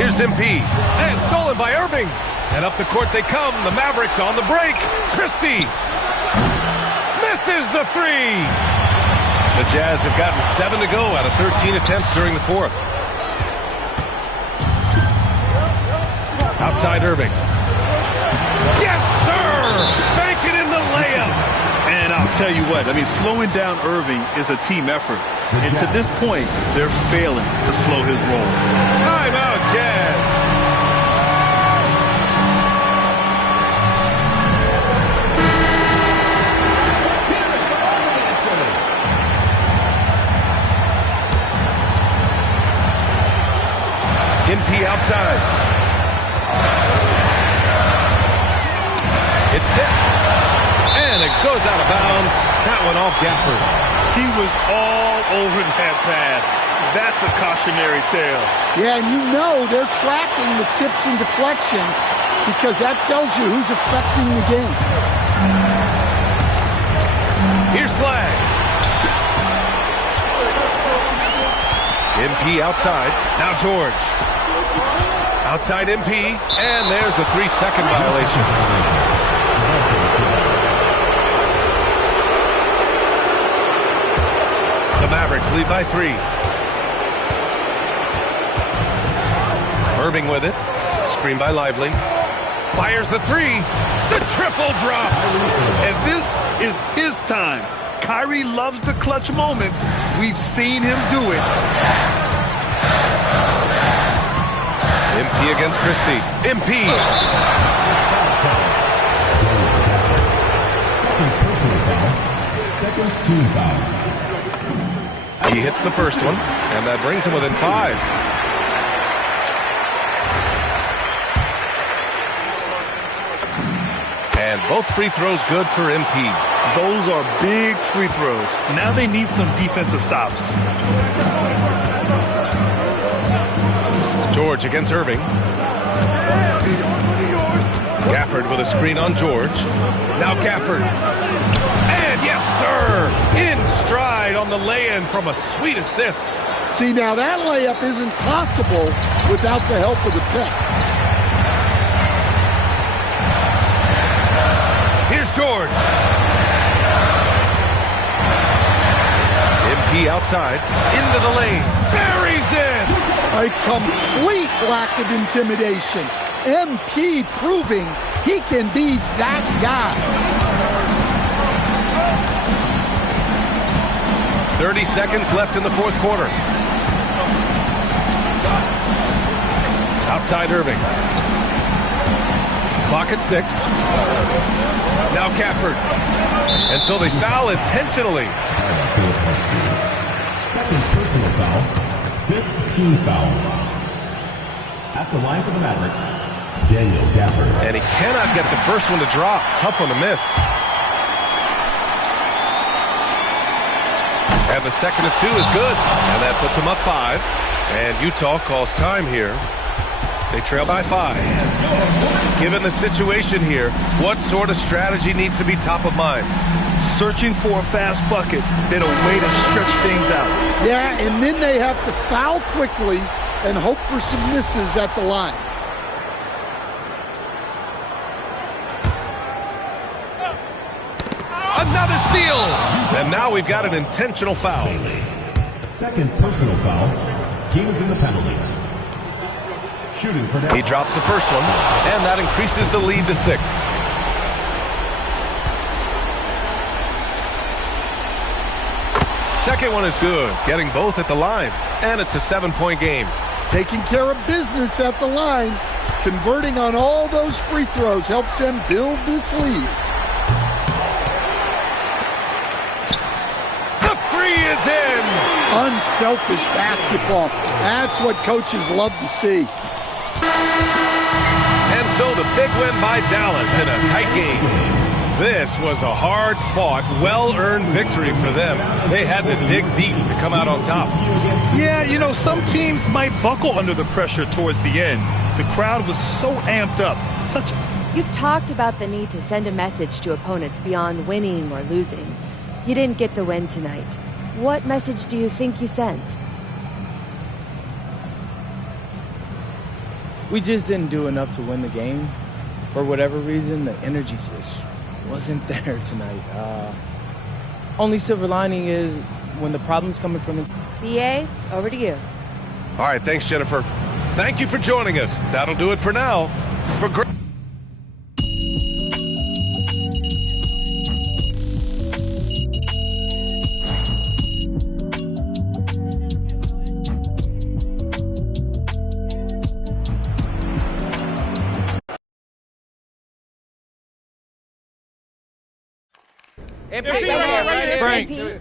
Here's MP. And stolen by Irving. And up the court they come. The Mavericks on the break. Christie. Misses the 3. The Jazz have gotten 7 to go out of 13 attempts during the fourth. Outside Irving. Yes, sir! Bank it in the layup. And I'll tell you what, I mean, slowing down Irving is a team effort. And to this point, they're failing to slow his roll. Timeout, Jazz. MP outside. It's tipped. And it goes out of bounds. That one off Gafford. He was all over that pass. That's a cautionary tale. Yeah, and you know they're tracking the tips and deflections because that tells you who's affecting the game. Here's Flag. MP outside. Now George. Outside MP. And there's a 3-second violation. The Mavericks lead by 3. Irving with it. Screen by Lively. Fires the 3. The triple drop. And this is his time. Kyrie loves the clutch moments. We've seen him do it. MP against Christie. MP. Second team foul. He hits the first one, and that brings him within 5. And both free throws good for MP. Those are big free throws. Now they need some defensive stops. George against Irving. Gafford with a screen on George. Now Gafford. And yes, sir! In stride on the lay-in from a sweet assist. See, now that layup isn't possible without the help of the pick. Here's George. MP outside. Into the lane. Buries it! A complete lack of intimidation. MP proving he can be that guy. 30 seconds left in the fourth quarter. Outside Irving. Clock at 6. Now Gafford. And so they foul intentionally. Second personal foul. 5th team foul. At the line for the Mavericks, Daniel Gafford. And he cannot get the first one to drop. Tough one to miss. And the second of 2 is good. And that puts them up 5. And Utah calls time here. They trail by 5. Given the situation here, what sort of strategy needs to be top of mind? Searching for a fast bucket, then a way to stretch things out. Yeah, and then they have to foul quickly and hope for some misses at the line. Another steal! And now we've got an intentional foul. Second personal foul. Team is in the penalty. Shooting for He drops the first one, and that increases the lead to 6. Second one is good, getting both at the line, and it's a 7-point game. Taking care of business at the line, converting on all those free throws helps them build this lead. The 3 is in! Unselfish basketball. That's what coaches love to see. And so the big win by Dallas in a tight game. This was a hard-fought, well-earned victory for them. They had to dig deep to come out on top. Yeah, you know, some teams might buckle under the pressure towards the end. The crowd was so amped up. You've talked about the need to send a message to opponents beyond winning or losing. You didn't get the win tonight. What message do you think you sent? We just didn't do enough to win the game. For whatever reason, the energy just wasn't there tonight. Only silver lining is when the problem's coming from the... BA, over to you. All right, thanks, Jennifer. Thank you for joining us. That'll do it for now. For great. MP,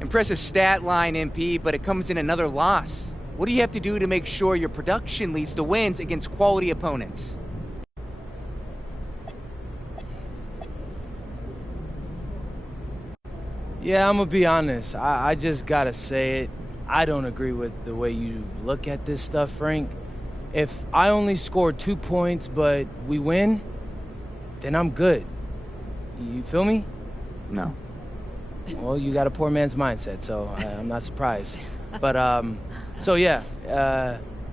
impressive stat line, MP, but it comes in another loss. What do you have to do to make sure your production leads to wins against quality opponents? Yeah, I'm gonna be honest. I just gotta say it. I don't agree with the way you look at this stuff, Frank. If I only score 2 points but we win, then I'm good. You feel me? No. Well, you got a poor man's mindset, so I'm not surprised. But, so yeah,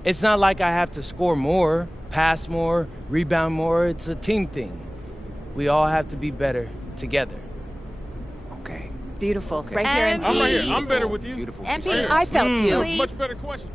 it's not like I have to score more, pass more, rebound more. It's a team thing. We all have to be better together. Okay. Beautiful. Okay. Right here, MP. I'm right here. I'm better with you. Beautiful. MP, I felt you. Much better question.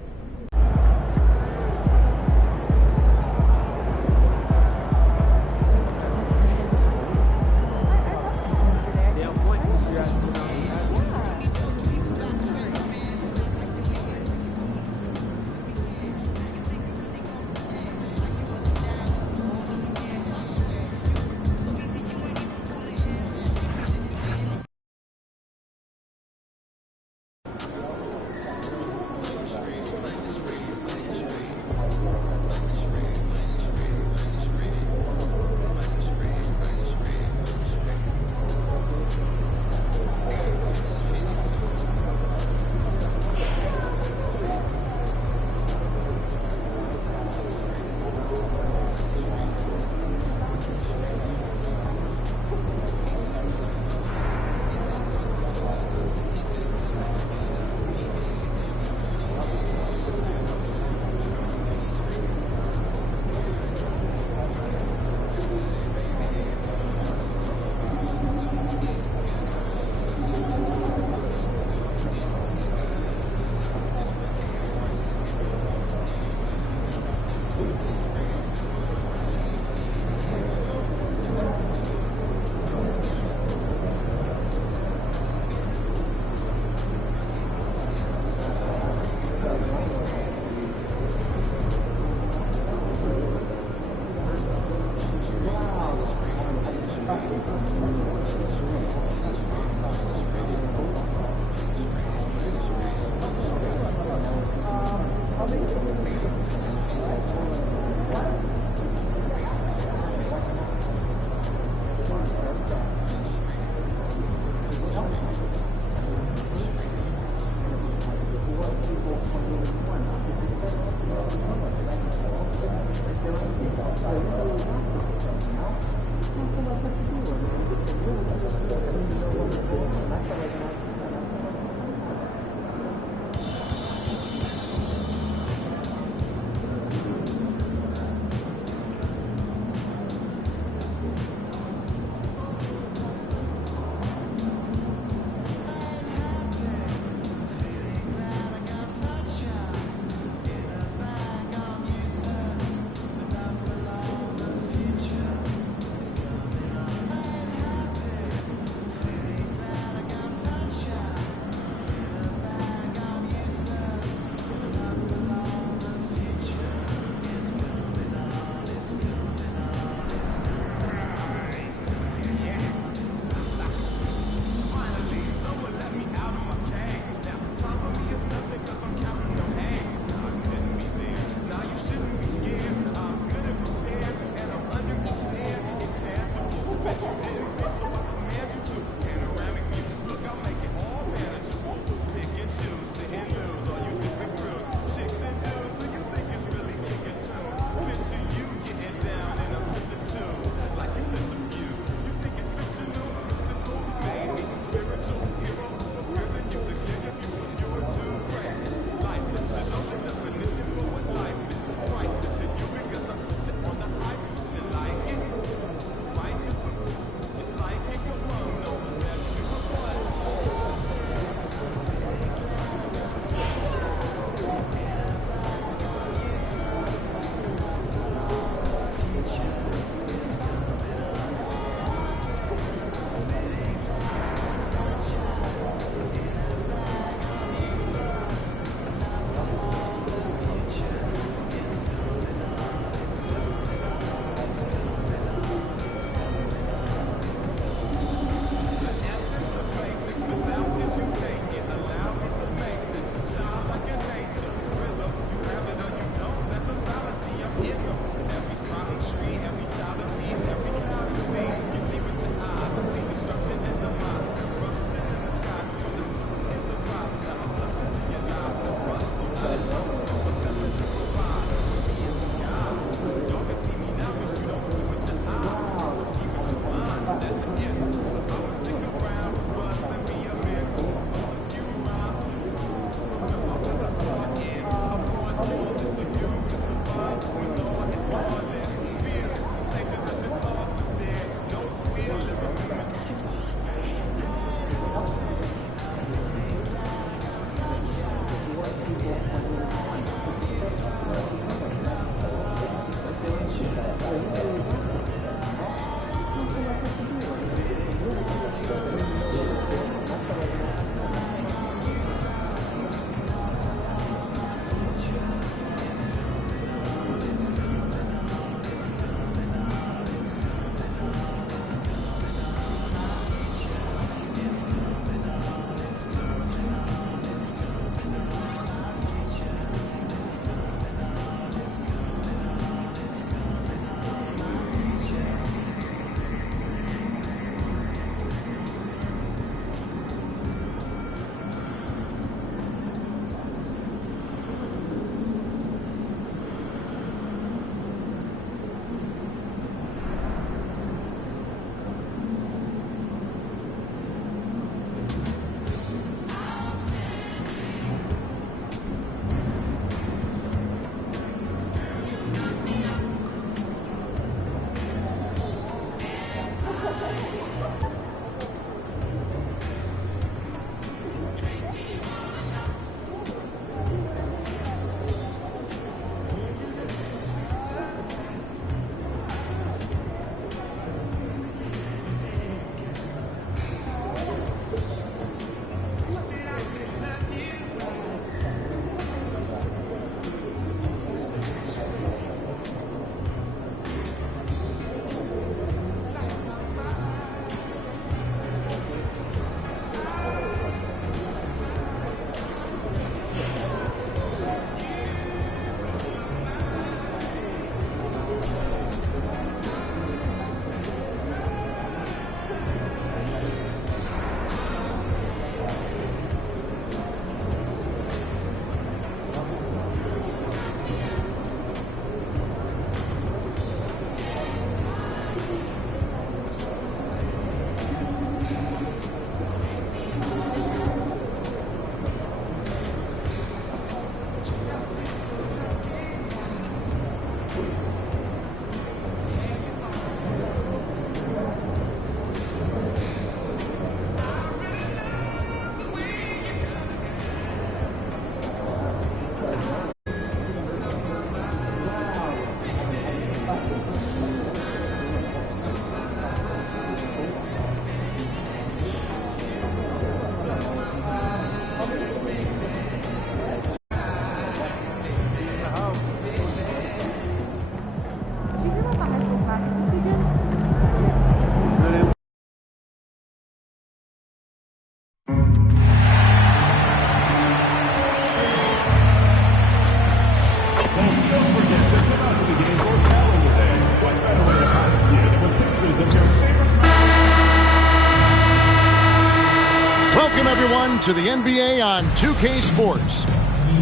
to the NBA on 2K Sports.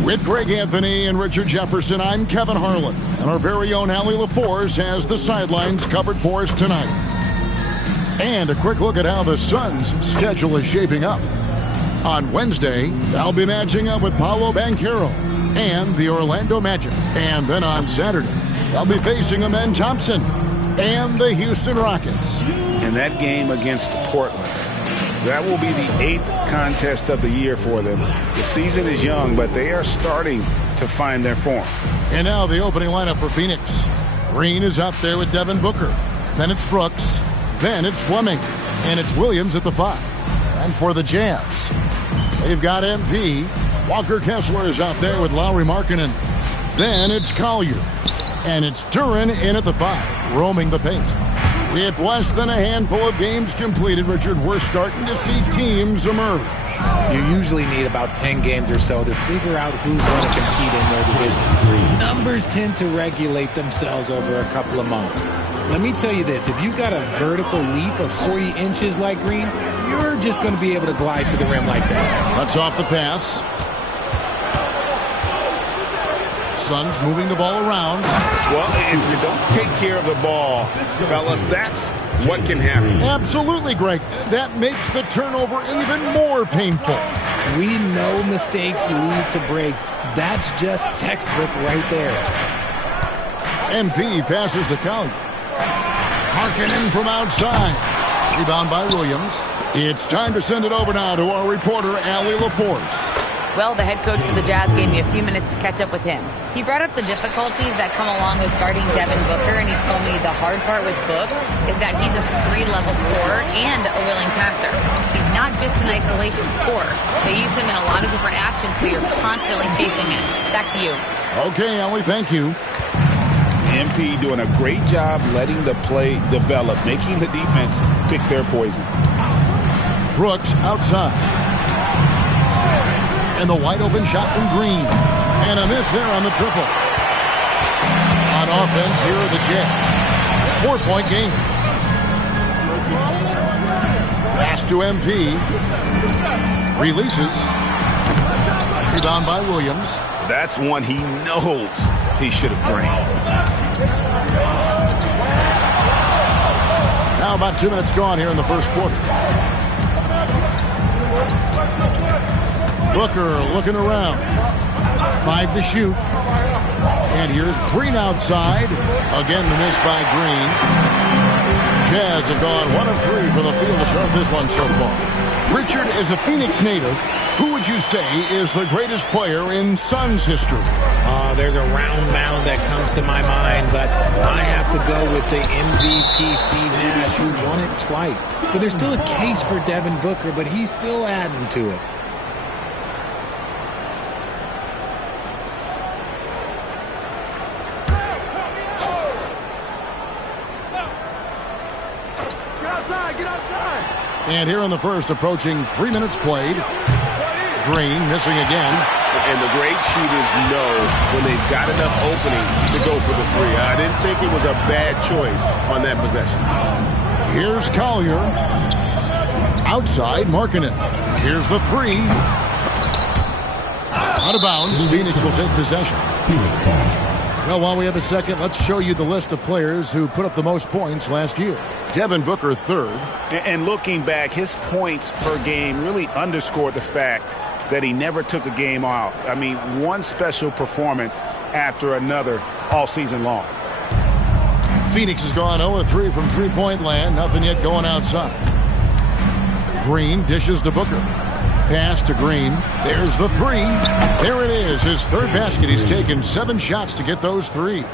With Greg Anthony and Richard Jefferson, I'm Kevin Harlan. And our very own Allie LaForce has the sidelines covered for us tonight. And a quick look at how the Suns' schedule is shaping up. On Wednesday, they'll be matching up with Paolo Banchero and the Orlando Magic. And then on Saturday, they'll be facing Amen Thompson and the Houston Rockets. And that game against Portland, that will be the 8th contest of the year for them. The season is young, but they are starting to find their form. And now the opening lineup for Phoenix. Green is out there with Devin Booker. Then it's Brooks. Then it's Fleming. And it's Williams at the 5. And for the Jazz, they've got MP. Walker Kessler is out there with Lauri Markkanen. Then it's Collier. And it's Duren in at the 5, roaming the paint. With less than a handful of games completed, Richard, we're starting to see teams emerge. You usually need about 10 games or so to figure out who's going to compete in their divisions. Numbers tend to regulate themselves over a couple of months. Let me tell you this, if you've got a vertical leap of 40 inches like Green, you're just going to be able to glide to the rim like that. Cuts off the pass. Suns moving the ball around. Well, if you don't take care of the ball, fellas, that's what can happen. Absolutely, Greg. That makes the turnover even more painful. We know mistakes lead to breaks. That's just textbook right there. MP passes to Collier. Markkanen from outside. Rebound by Williams. It's time to send it over now to our reporter, Allie LaForce. Well, the head coach for the Jazz gave me a few minutes to catch up with him. He brought up the difficulties that come along with guarding Devin Booker, and he told me the hard part with Book is that he's a free-level scorer and a willing passer. He's not just an isolation scorer. They use him in a lot of different actions, so you're constantly chasing him. Back to you. Okay, Allie, thank you. MP doing a great job letting the play develop, making the defense pick their poison. Brooks outside. And the wide open shot from Green. And a miss there on the triple. On offense, here are the Jazz. 4-point game. Pass to MP. Releases. Rebound by Williams. That's one he knows he should have drained. Now about 2 minutes gone here in the first quarter. Booker looking around. 5 to shoot. And here's Green outside. Again, the miss by Green. Jazz have gone 1 of 3 from the field to start this one so far. Richard is a Phoenix native. Who would you say is the greatest player in Suns history? There's a round mound that comes to my mind, but I have to go with the MVP Steve Nash, who won it twice. But there's still a case for Devin Booker, but he's still adding to it. And here in the first, approaching 3 minutes played. Green missing again. And the great shooters know when they've got enough opening to go for the 3. I didn't think it was a bad choice on that possession. Here's Collier. Outside, Markkanen. Here's the 3. Out of bounds. Phoenix will take possession. Well, while we have a second, let's show you the list of players who put up the most points last year. Devin Booker, 3rd. And looking back, his points per game really underscored the fact that he never took a game off. I mean, one special performance after another all season long. Phoenix has gone 0-3 from three-point land. Nothing yet going outside. Green dishes to Booker. Pass to Green. There's the 3. There it is, his 3rd basket. He's taken 7 shots to get those 3.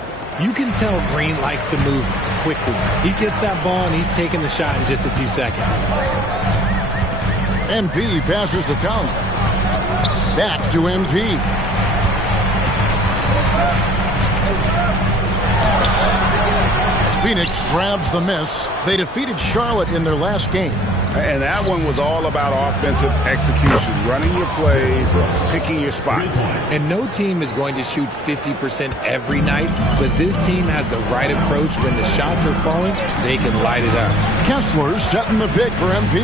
You can tell Green likes to move quickly. He gets that ball, and he's taking the shot in just a few seconds. MP passes to Collier. Back to MP. Phoenix grabs the miss. They defeated Charlotte in their last game. And that one was all about offensive execution, running your plays, picking your spots. And no team is going to shoot 50% every night, but this team has the right approach. When the shots are falling, they can light it up. Kessler's setting the pick for MP.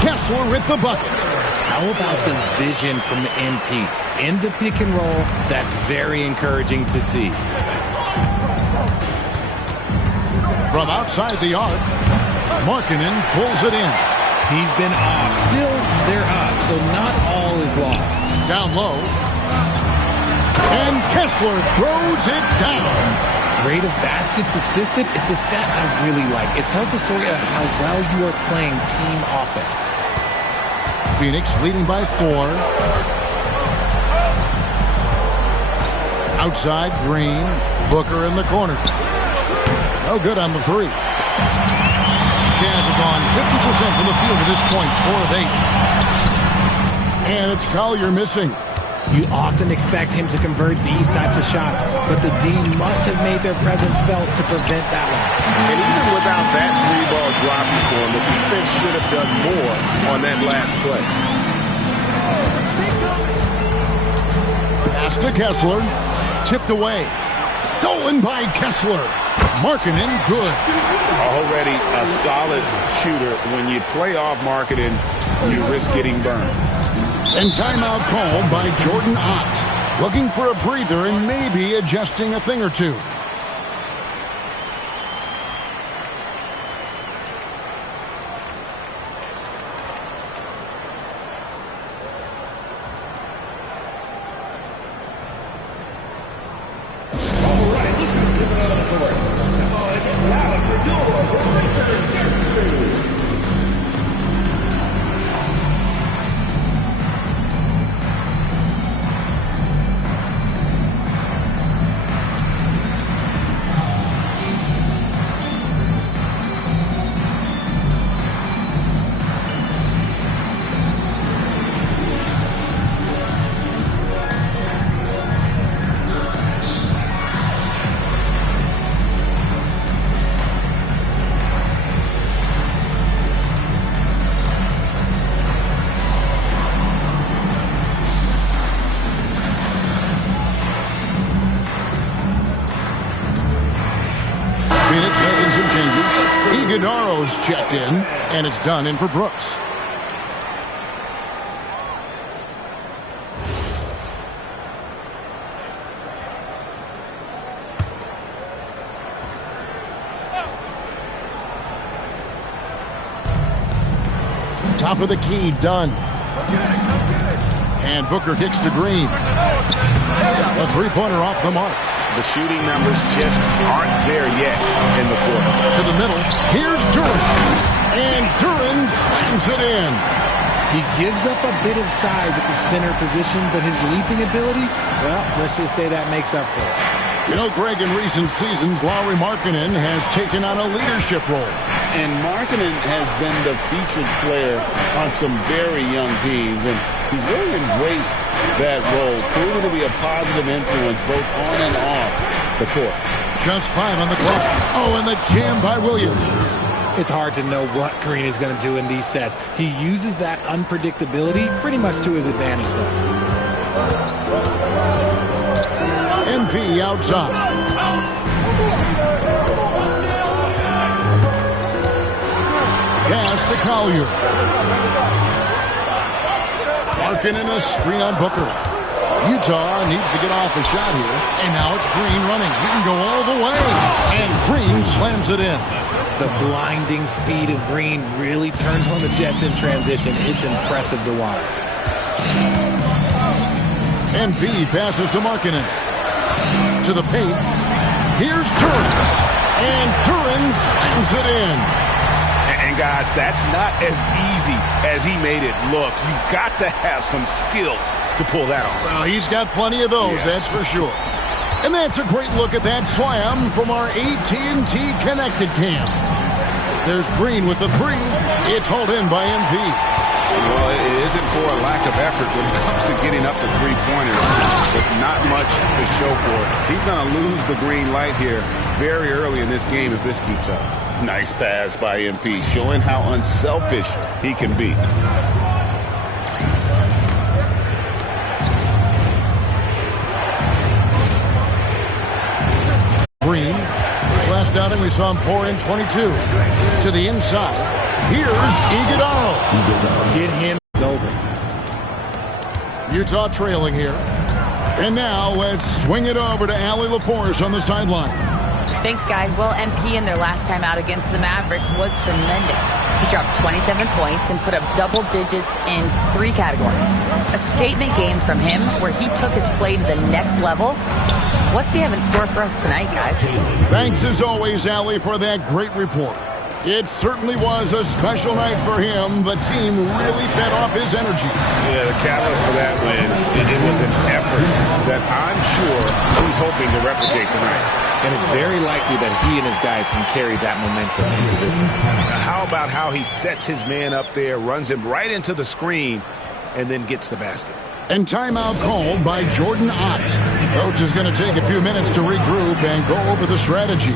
Kessler with the bucket. How about the vision from MP? In the pick and roll, that's very encouraging to see. From outside the arc, Markkanen pulls it in. He's been off. Still, they're up, so not all is lost. Down low. And Kessler throws it down. Rate of baskets assisted, it's a stat I really like. It tells the story of how well you are playing team offense. Phoenix leading by 4. Outside, Green. Booker in the corner. No good on the 3. Jazz have gone 50% from the field at this point, 4 of 8. And it's Collier missing. You often expect him to convert these types of shots, but the D must have made their presence felt to prevent that one. And even without that 3-ball dropping for him, the defense should have done more on that last play. Pass to Kessler. Tipped away. Stolen by Kessler. Markkanen good. Already a solid shooter. When you play off Markkanen, you risk getting burned. And timeout called by Jordan Ott. Looking for a breather and maybe adjusting a thing or two. Phoenix making some changes. Iguodaro's checked in, and it's done in for Brooks. Top of the key, done. And Booker kicks to Green. A three-pointer off the mark. The shooting numbers just aren't there yet in the quarter. To the middle. Here's Duren. And Duren slams it in. He gives up a bit of size at the center position, but his leaping ability, well, let's just say that makes up for it. You know, Greg, in recent seasons, Lauri Markkanen has taken on a leadership role. And Markkanen has been the featured player on some very young teams, and he's really embraced that role, proving to be a positive influence both on and off the court. Just 5 on the clock. Oh, and the jam by Williams. It's hard to know what Green is going to do in these sets. He uses that unpredictability pretty much to his advantage, though. MP outside. Pass to Collier. Markkanen a screen on Booker. Utah needs to get off a shot here. And now it's Green running. He can go all the way. And Green slams it in. The blinding speed of Green really turns on the Jets in transition. It's impressive to watch. MP passes to Markkanen. To the paint. Here's Duren. And Duren slams it in. And guys, that's not as easy as he made it look. You've got to have some skills to pull that off. Well, he's got plenty of those, that's for sure. And that's a great look at that slam from our AT&T Connected Cam. There's Green with the 3. It's hauled in by MP. Well, it isn't for a lack of effort when it comes to getting up the three-pointers, but not much to show for it. He's going to lose the green light here very early in this game if this keeps up. Nice pass by MP, showing how unselfish he can be. Green. Last outing we saw him pour in 22. To the inside. Here's Iguodala. Get him. It's over. Utah trailing here. And now let's swing it over to Allie LaForce on the sideline. Thanks, guys. Well, MP in their last time out against the Mavericks was tremendous. He dropped 27 points and put up double digits in 3 categories. A statement game from him where he took his play to the next level. What's he have in store for us tonight, guys? Thanks as always, Allie, for that great report. It certainly was a special night for him. The team really fed off his energy. Yeah, the catalyst for that win, it was an effort that I'm sure he's hoping to replicate tonight. And it's very likely that he and his guys can carry that momentum into this one. How about how he sets his man up there, runs him right into the screen, and then gets the basket? And timeout called by Jordan Ott. Coach is going to take a few minutes to regroup and go over the strategy.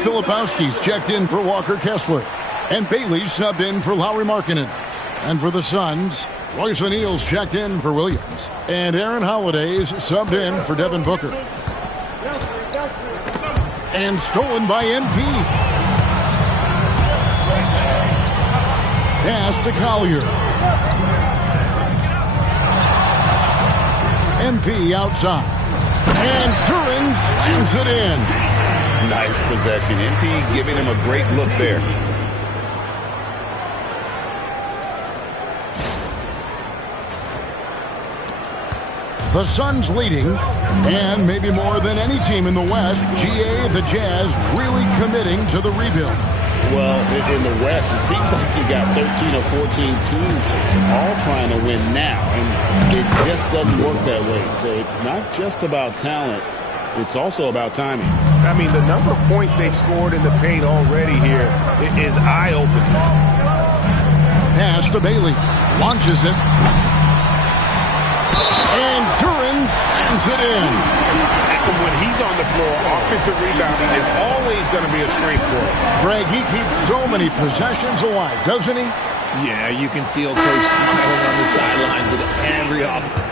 Filipowski's checked in for Walker Kessler. And Bailey subbed in for Lauri Markkanen. And for the Suns, Royce O'Neal's checked in for Williams. And Aaron Holiday's subbed in for Devin Booker. And stolen by MP. Pass to Collier. MP outside. And Turin slams it in. Nice possession. MP giving him a great look there. The Suns leading, and maybe more than any team in the West, GA, the Jazz, really committing to the rebuild. Well, in the West, it seems like you got 13 or 14 teams all trying to win now, and it just doesn't work that way. So it's not just about talent. It's also about timing. I mean, the number of points they've scored in the paint already here is eye-opening. Pass to Bailey. Launches it. And Turin slams it in. When he's on the floor, offensive rebounding is always going to be a strength for him. Greg, he keeps so many possessions alive, doesn't he? Yeah, you can feel Coach smiling on the sidelines with every offense.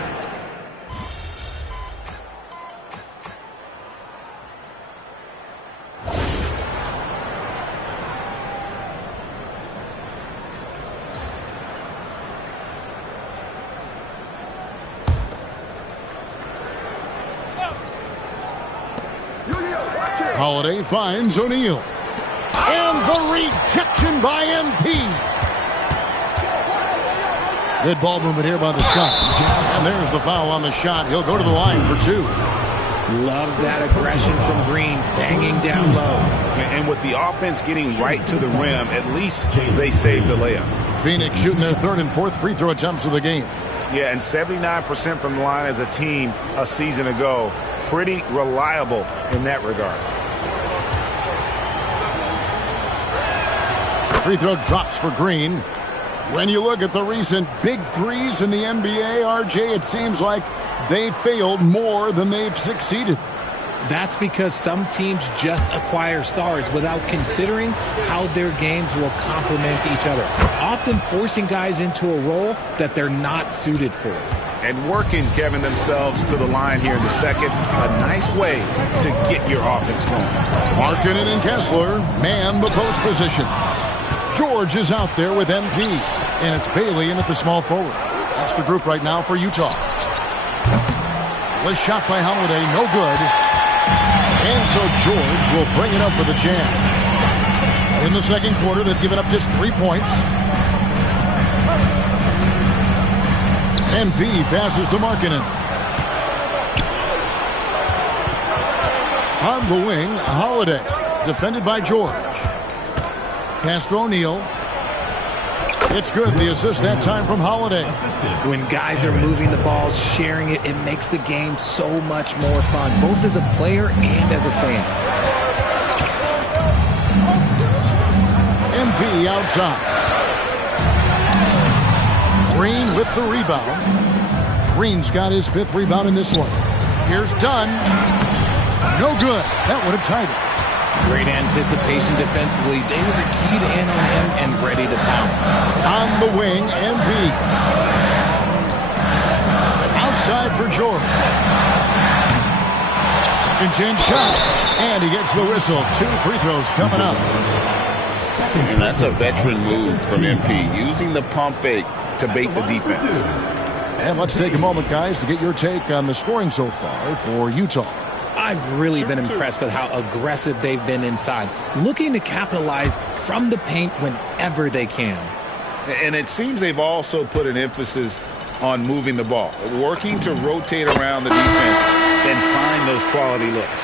Holiday finds O'Neal. And the rejection by MP. Good ball movement here by the Suns. And there's the foul on the shot. He'll go to the line for 2. Love that aggression from Green, banging down low. And with the offense getting right to the rim, at least they saved the layup. Phoenix shooting their 3rd and 4th free throw attempts of the game. Yeah, and 79% from the line as a team a season ago. Pretty reliable in that regard. Free throw drops for Green. When you look at the recent big threes in the NBA, RJ, it seems like they failed more than they've succeeded. That's because some teams just acquire stars without considering how their games will complement each other, often forcing guys into a role that they're not suited for. And working, Kevin, themselves to the line here in the second. A nice way to get your offense going. Markkanen and Kessler man the post position. George is out there with MP. And it's Bailey in at the small forward. That's the group right now for Utah. The shot by Holiday, no good. And so George will bring it up for the Jazz. In the second quarter, they've given up just 3 points. MP passes to Markkanen. On the wing, Holiday. Defended by George. Pass to O'Neal. It's good. The assist that time from Holiday. When guys are moving the ball, sharing it, it makes the game so much more fun, both as a player and as a fan. MP outside. Green with the rebound. Green's got his 5th rebound in this one. Here's Dunn. No good. That would have tied it. Great anticipation defensively. They were keyed in on him and ready to pounce. On the wing, MP. Outside for George. Second chance shot. And he gets the whistle. 2 free throws coming up. And that's a veteran move from MP, using the pump fake to bait the defense. And let's take a moment, guys, to get your take on the scoring so far for Utah. I've really been impressed with how aggressive they've been inside, looking to capitalize from the paint whenever they can. And it seems they've also put an emphasis on moving the ball, working to rotate around the defense and find those quality looks.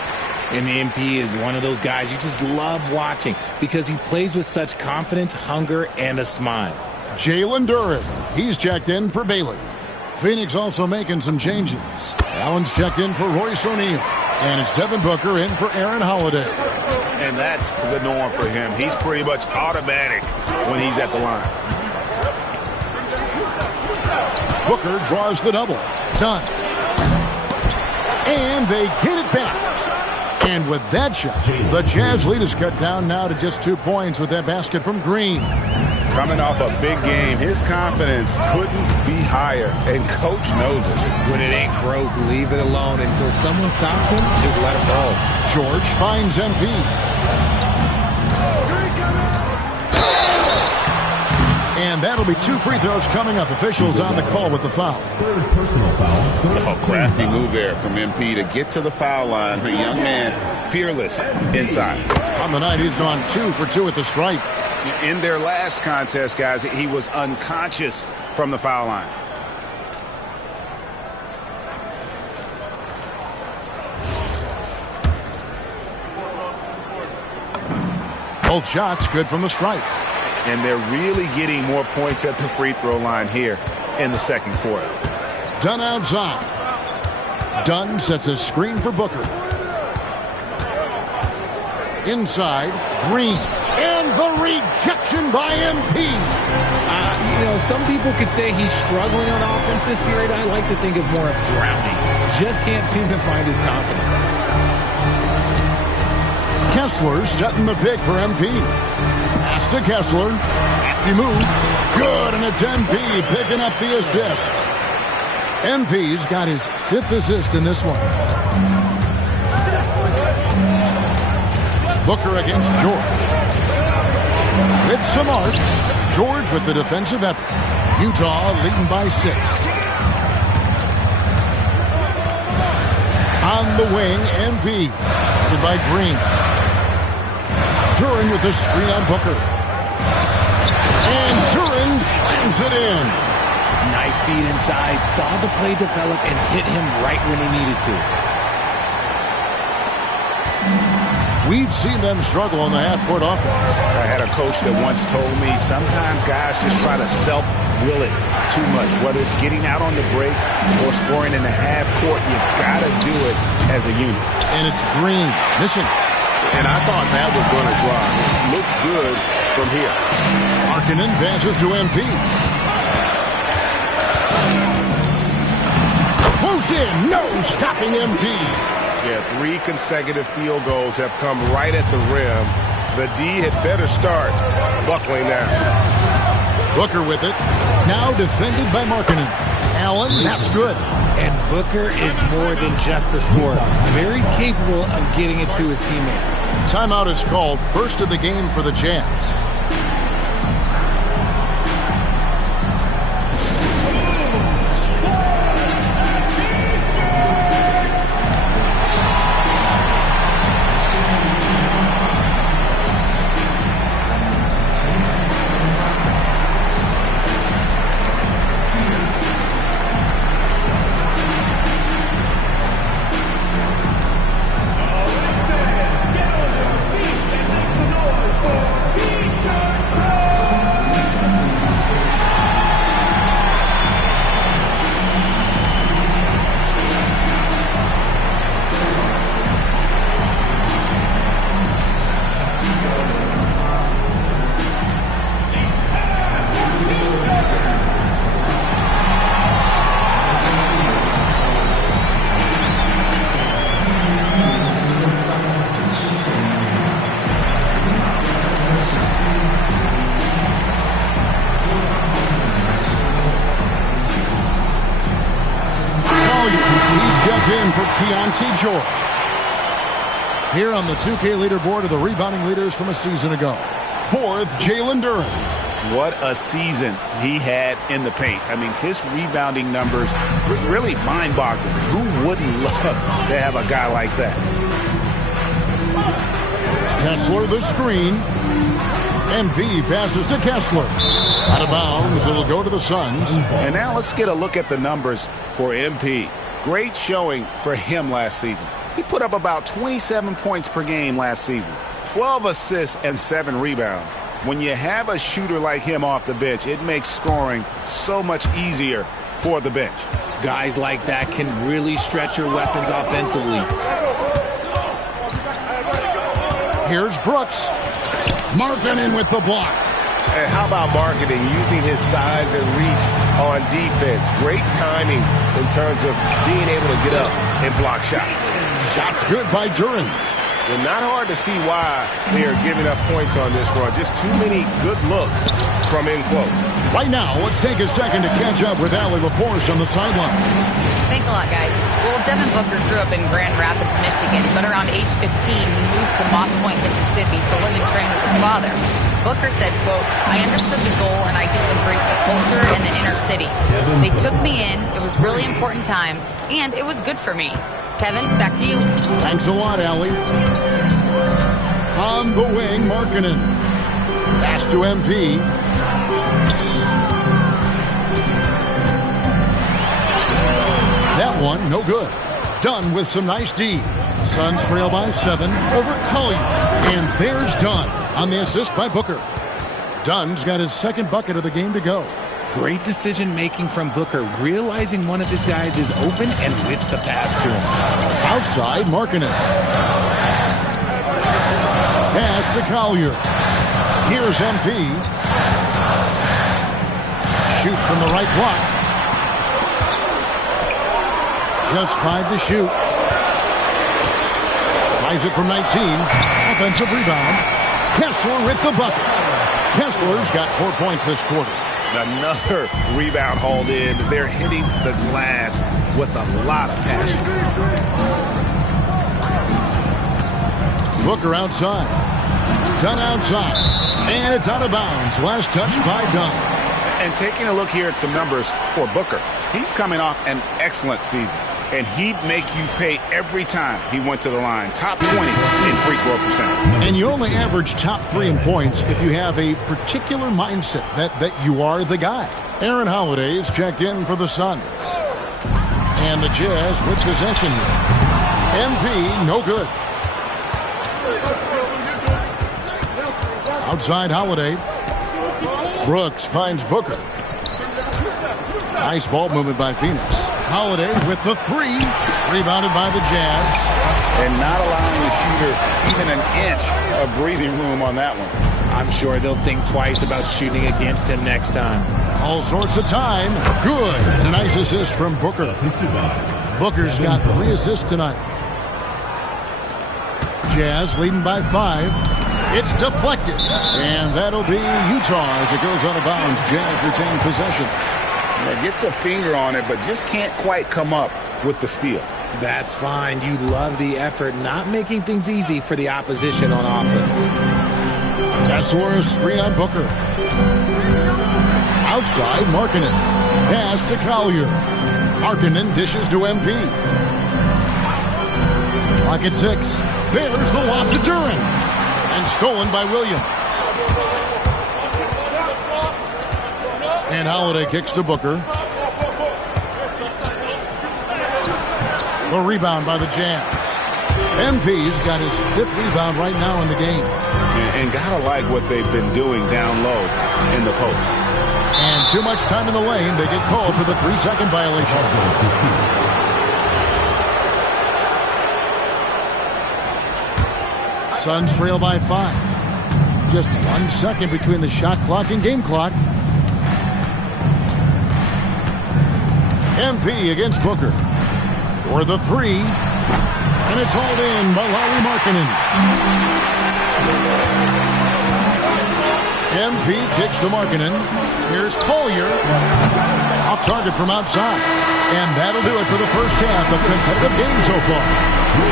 And MP is one of those guys you just love watching because he plays with such confidence, hunger, and a smile. Jalen Duren, he's checked in for Bailey. Phoenix also making some changes. Allen's checked in for Royce O'Neal. And it's Devin Booker in for Aaron Holiday. And that's the norm for him. He's pretty much automatic when he's at the line. Booker draws the double. Done. And they get it back. And with that shot, the Jazz lead is cut down now to just 2 points with that basket from Green. Coming off a big game, his confidence couldn't be higher, and coach knows it. When it ain't broke, leave it alone until someone stops him, just let him roll. George finds MP. And that'll be 2 free throws coming up. Officials on the call with the foul. Oh, crafty move there from MP to get to the foul line. The young man, fearless inside. On the night, he's gone 2 for 2 at the stripe. In their last contest, guys, he was unconscious from the foul line. Both shots good from the stripe. And they're really getting more points at the free throw line here in the second quarter. Dunn outside. Dunn sets a screen for Booker. Inside, Green. And the rejection by MP. Some people could say he's struggling on offense this period. I like to think of more of drowning. Just can't seem to find his confidence. Kessler setting the pick for MP. Pass to Kessler. Nasty move. Good, and it's MP picking up the assist. MP's got his 5th assist in this one. Booker against George. With some art, George with the defensive effort. Utah leading by 6. On the wing, MP. Guarded by Green. Duren with the screen on Booker. And Duren slams it in. Nice feed inside. Saw the play develop and hit him right when he needed to. We've seen them struggle in the half-court offense. I had a coach that once told me sometimes guys just try to self-will it too much. Whether it's getting out on the break or scoring in the half-court, you've got to do it as a unit. And it's Green missing. And I thought that was going to drop. It looked good from here. Markkanen passes to MP. Close in, no stopping MP. Yeah, 3 consecutive field goals have come right at the rim. The D had better start buckling down. Booker with it. Now defended by Markkanen. Allen, that's good. And Booker is more than just a scorer. Very capable of getting it to his teammates. Timeout is called. First of the game for the Jazz. game for Keontae George. Here on the 2K leaderboard are the rebounding leaders from a season ago. Fourth, Jalen Duren. What a season he had in the paint. I mean, his rebounding numbers really mind-boggling. Who wouldn't love to have a guy like that? Kessler the screen. MP passes to Kessler. Out of bounds, it'll go to the Suns. And now let's get a look at the numbers for MP. Great showing for him last season. He put up about 27 points per game last season, 12 assists and 7 rebounds. When you have a shooter like him off the bench, it makes scoring so much easier for the bench. Guys like that can really stretch your weapons offensively. Here's Brooks. Markkanen with the block. And how about Markkanen using his size and reach on defense? Great timing in terms of being able to get up and block shots. Shots good by Duren. And not hard to see why they are giving up points on this run. Just too many good looks from in close. Right now, let's take a second to catch up with Allie LaForce on the sideline. Thanks a lot, guys. Well, Devin Booker grew up in Grand Rapids, Michigan, but around age 15, he moved to Moss Point, Mississippi to live and train with his father. Booker said, quote, "I understood the goal and I just embraced the culture and the inner city. They took me in, it was really important time, and it was good for me." Kevin, back to you. Thanks a lot, Allie. On the wing, Markkanen. Pass to MP. That one, no good. Dunn with some nice D. Suns trail by 7 over Collier. And there's Dunn on the assist by Booker. Dunn's got his second bucket of the game to go. Great decision-making from Booker, realizing one of his guys is open and whips the pass to him. Outside, Markkanen. Pass to Collier. Here's MP. Shoots from the right block. Just 5 to shoot. Tries it from 19. Offensive rebound. Kessler with the bucket. Kessler's got 4 points this quarter. Another rebound hauled in. They're hitting the glass with a lot of passion. Booker outside. Dunn outside. And it's out of bounds. Last touch by Dunn. And taking a look here at some numbers for Booker, he's coming off an excellent season. And he'd make you pay every time he went to the line. Top 20 in free throw percentage. And you only average top 3 in points if you have a particular mindset that you are the guy. Aaron Holiday is checked in for the Suns. And the Jazz with possession here. MP, no good. Outside Holiday. Brooks finds Booker. Nice ball movement by Phoenix. Holiday with the 3. Rebounded by the Jazz. And not allowing the shooter even an inch of breathing room on that one. I'm sure they'll think twice about shooting against him next time. All sorts of time. Good. And a nice assist from Booker. Booker's got 3 assists tonight. Jazz leading by 5. It's deflected. And that'll be Utah as it goes out of bounds. Jazz retain possession. Yeah, gets a finger on it, but just can't quite come up with the steal. That's fine. You love the effort, not making things easy for the opposition on offense. Kessler screen on Booker. Outside, Markkanen. Pass to Collier. Markkanen dishes to MP. Clock at 6. There's the lob to Duren. And stolen by Williams. And Holiday kicks to Booker. The rebound by the Jazz. MP's got his 5th rebound right now in the game. And gotta like what they've been doing down low in the post. And too much time in the lane. They get called for the 3-second violation. Suns trail by 5. Just 1 second between the shot clock and game clock. MP against Booker. For the 3. And it's hauled in by Lauri Markkanen. MP kicks to Markkanen. Here's Collier. Off target from outside. And that'll do it for the first half of competitive game so far.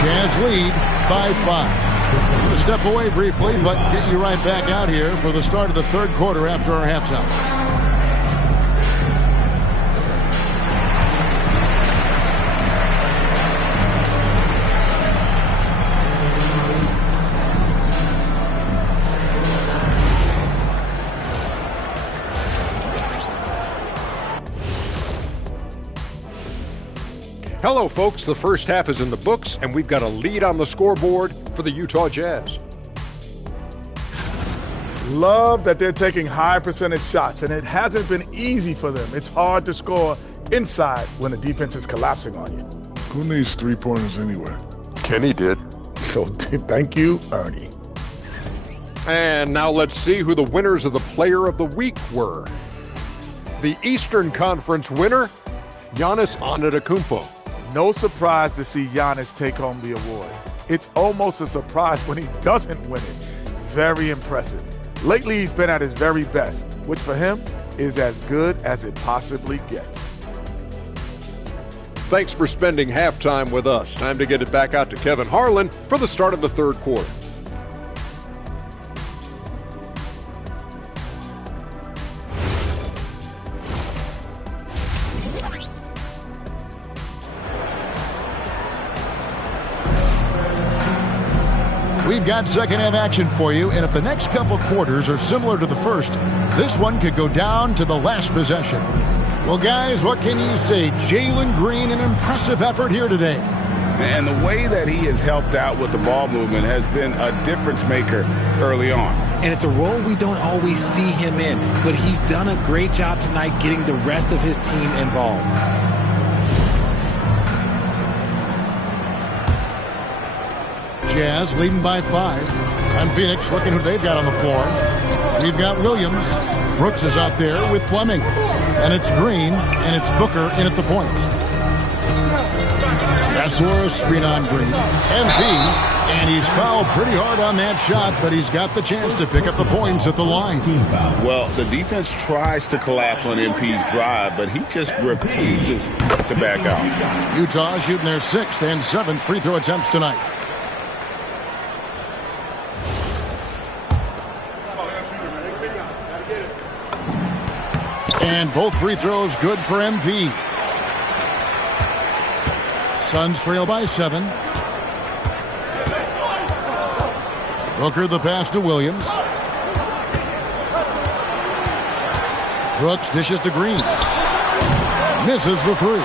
Jazz lead by 5. I'm going to step away briefly, but get you right back out here for the start of the third quarter after our halftime. Hello, folks. The first half is in the books, and we've got a lead on the scoreboard for the Utah Jazz. Love that they're taking high percentage shots, and it hasn't been easy for them. It's hard to score inside when the defense is collapsing on you. Who needs three-pointers anyway? Kenny did. So thank you, Ernie. And now let's see who the winners of the Player of the Week were. The Eastern Conference winner, Giannis Antetokounmpo. No surprise to see Giannis take home the award. It's almost a surprise when he doesn't win it. Very impressive. Lately, he's been at his very best, which for him is as good as it possibly gets. Thanks for spending halftime with us. Time to get it back out to Kevin Harlan for the start of the third quarter. We've got second half action for you, and if the next couple quarters are similar to the first, this one could go down to the last possession. Well, guys, what can you say? Jalen Green, an impressive effort here today. And the way that he has helped out with the ball movement has been a difference maker early on. And it's a role we don't always see him in, but he's done a great job tonight getting the rest of his team involved. Jazz leading by 5. And Phoenix looking who they've got on the floor. We've got Williams. Brooks is out there with Fleming. And it's Green, and it's Booker in at the point. Vassouras screen on Green. and he's fouled pretty hard on that shot, but he's got the chance to pick up the points at the line. Well, the defense tries to collapse on MP's drive, but he just refuses to back out. Utah shooting their 6th and 7th free throw attempts tonight. And both free throws good for MP. Suns trail by 7. Booker the pass to Williams. Brooks dishes to Green. Misses the 3.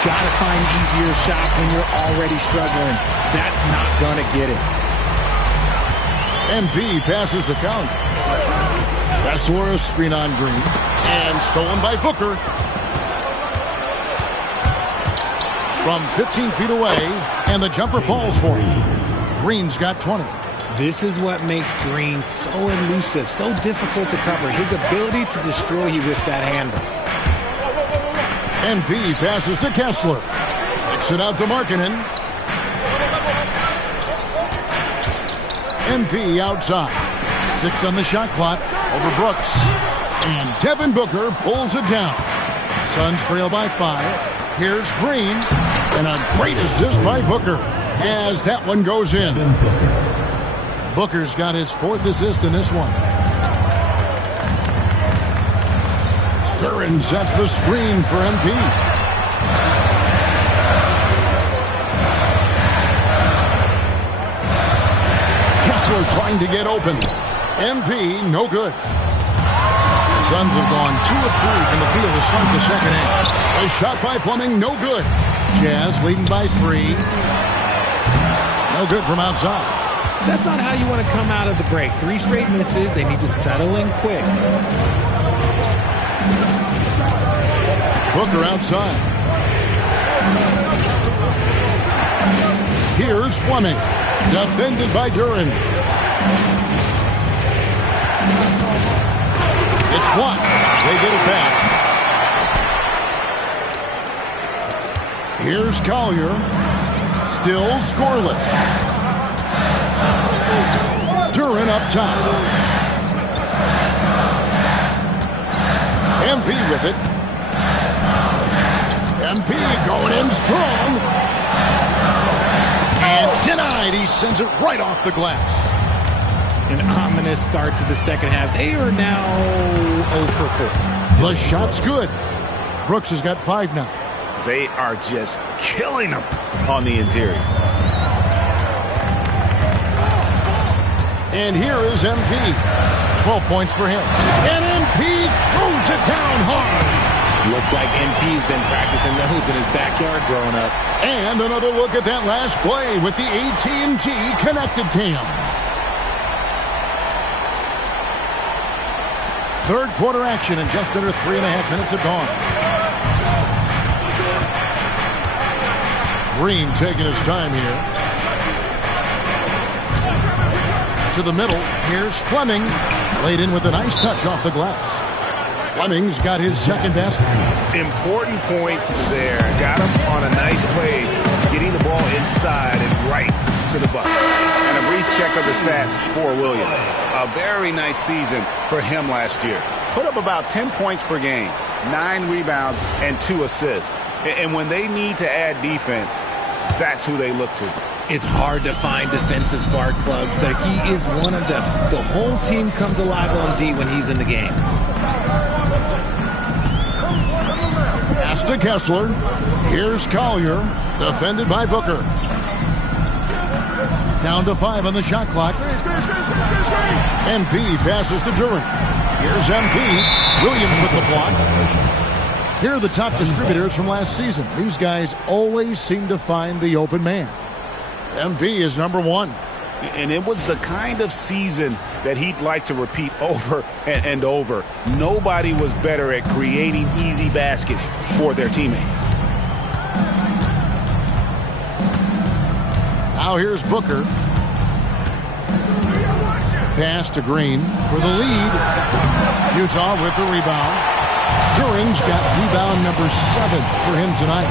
Gotta find easier shots when you're already struggling. That's not gonna get it. MP passes to Count. Vassouras screen on Green. And stolen by Booker. From 15 feet away, and the jumper falls for him. Green's got 20. This is what makes Green so elusive, so difficult to cover. His ability to destroy you with that handle. MP passes to Kessler. Kicks it out to Markkanen. MP outside. 6 on the shot clock over Brooks. And Devin Booker pulls it down. Suns trail by 5. Here's Green. And a great assist by Booker as that one goes in. Booker's got his 4th assist in this one. Duren sets the screen for MP. Kessler trying to get open. MP, no good. The Suns have gone 2 of 3 from the field to start the second half. A shot by Fleming, no good. Jazz leading by 3. No good from outside. That's not how you want to come out of the break. 3 straight misses. They need to settle in quick. Booker outside. Here's Fleming. Defended by Duren. It's blocked. They get it back. Here's Collier. Still scoreless. Duren up top. MP with it. MP going in strong. And denied. He sends it right off the glass. An ominous start to the second half. They are now 0 for 4. The shot's good. Brooks has got 5 now. They are just killing them on the interior. And here is MP. 12 points for him. And MP throws it down hard. Looks like MP's been practicing those in his backyard growing up. And another look at that last play with the AT&T Connected Cam. Third quarter action in just under 3.5 minutes have gone. Green taking his time here. To the middle. Here's Fleming. Played in with a nice touch off the glass. Fleming's got his second basket. Important points there. Got him on a nice play, getting the ball inside and right to the bucket. And a brief check of the stats for Williams. A very nice season for him last year. Put up about 10 points per game, 9 rebounds, and 2 assists. And when they need to add defense, that's who they look to. It's hard to find defensive spark plugs, but he is one of them. The whole team comes alive on D when he's in the game. Pass to Kessler. Here's Collier, defended by Booker. Down to 5 on the shot clock. MP passes to Durant. Here's MP. Williams with the block. Here are the top distributors from last season. These guys always seem to find the open man. MP is number 1. And it was the kind of season that he'd like to repeat over and over. Nobody was better at creating easy baskets for their teammates. Now here's Booker. Pass to Green for the lead. Utah with the rebound. Duran's got rebound number 7 for him tonight.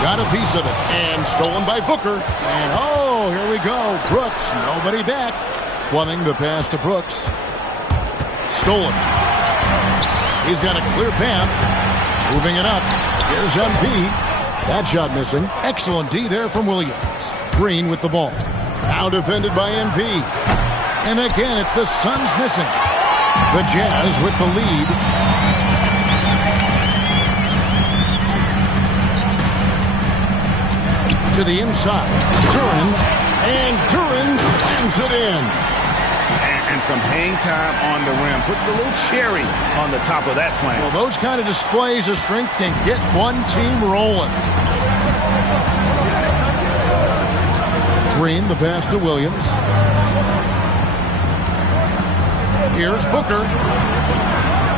Got a piece of it. And stolen by Booker. And oh, here we go. Brooks, nobody back. Fleming the pass to Brooks. Stolen. He's got a clear path. Moving it up. Here's MP. That shot missing. Excellent D there from Williams. Green with the ball. Now defended by MP. And again, it's the Suns missing. The Jazz with the lead. To the inside. Duran. And Duran slams it in. And some hang time on the rim. Puts a little cherry on the top of that slam. Well, those kind of displays of strength can get one team rolling. Green, the pass to Williams. Here's Booker.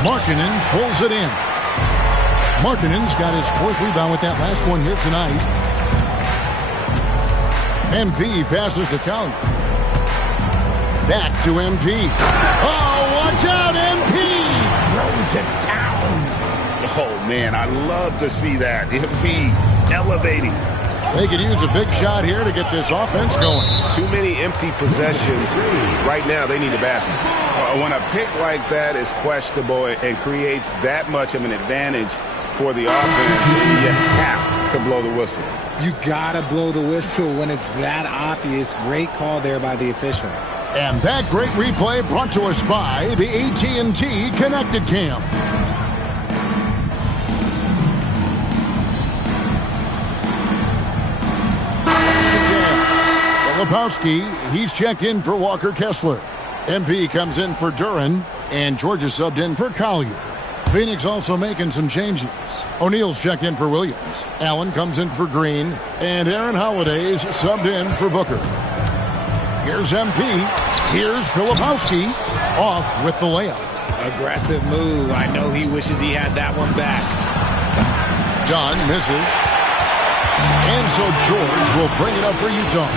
Markkanen pulls it in. Markkanen's got his 4th rebound with that last one here tonight. MP passes to Collier. Back to MP. Oh, watch out, MP! Throws it down. Oh, man, I love to see that. MP elevating. They could use a big shot here to get this offense going. Too many empty possessions. Right now, they need a basket. When a pick like that is questionable and creates that much of an advantage for the offense, you have to blow the whistle. You gotta blow the whistle when it's that obvious. Great call there by the official. And that great replay brought to us by the AT&T Connected Cam. Filipowski, he's checked in for Walker Kessler. MP comes in for Duran, and Georgia subbed in for Collier. Phoenix also making some changes. O'Neal's checked in for Williams. Allen comes in for Green, and Aaron Holiday's subbed in for Booker. Here's MP. Here's Filipowski off with the layup. Aggressive move. I know he wishes he had that one back. John misses. And so George will bring it up for Utah.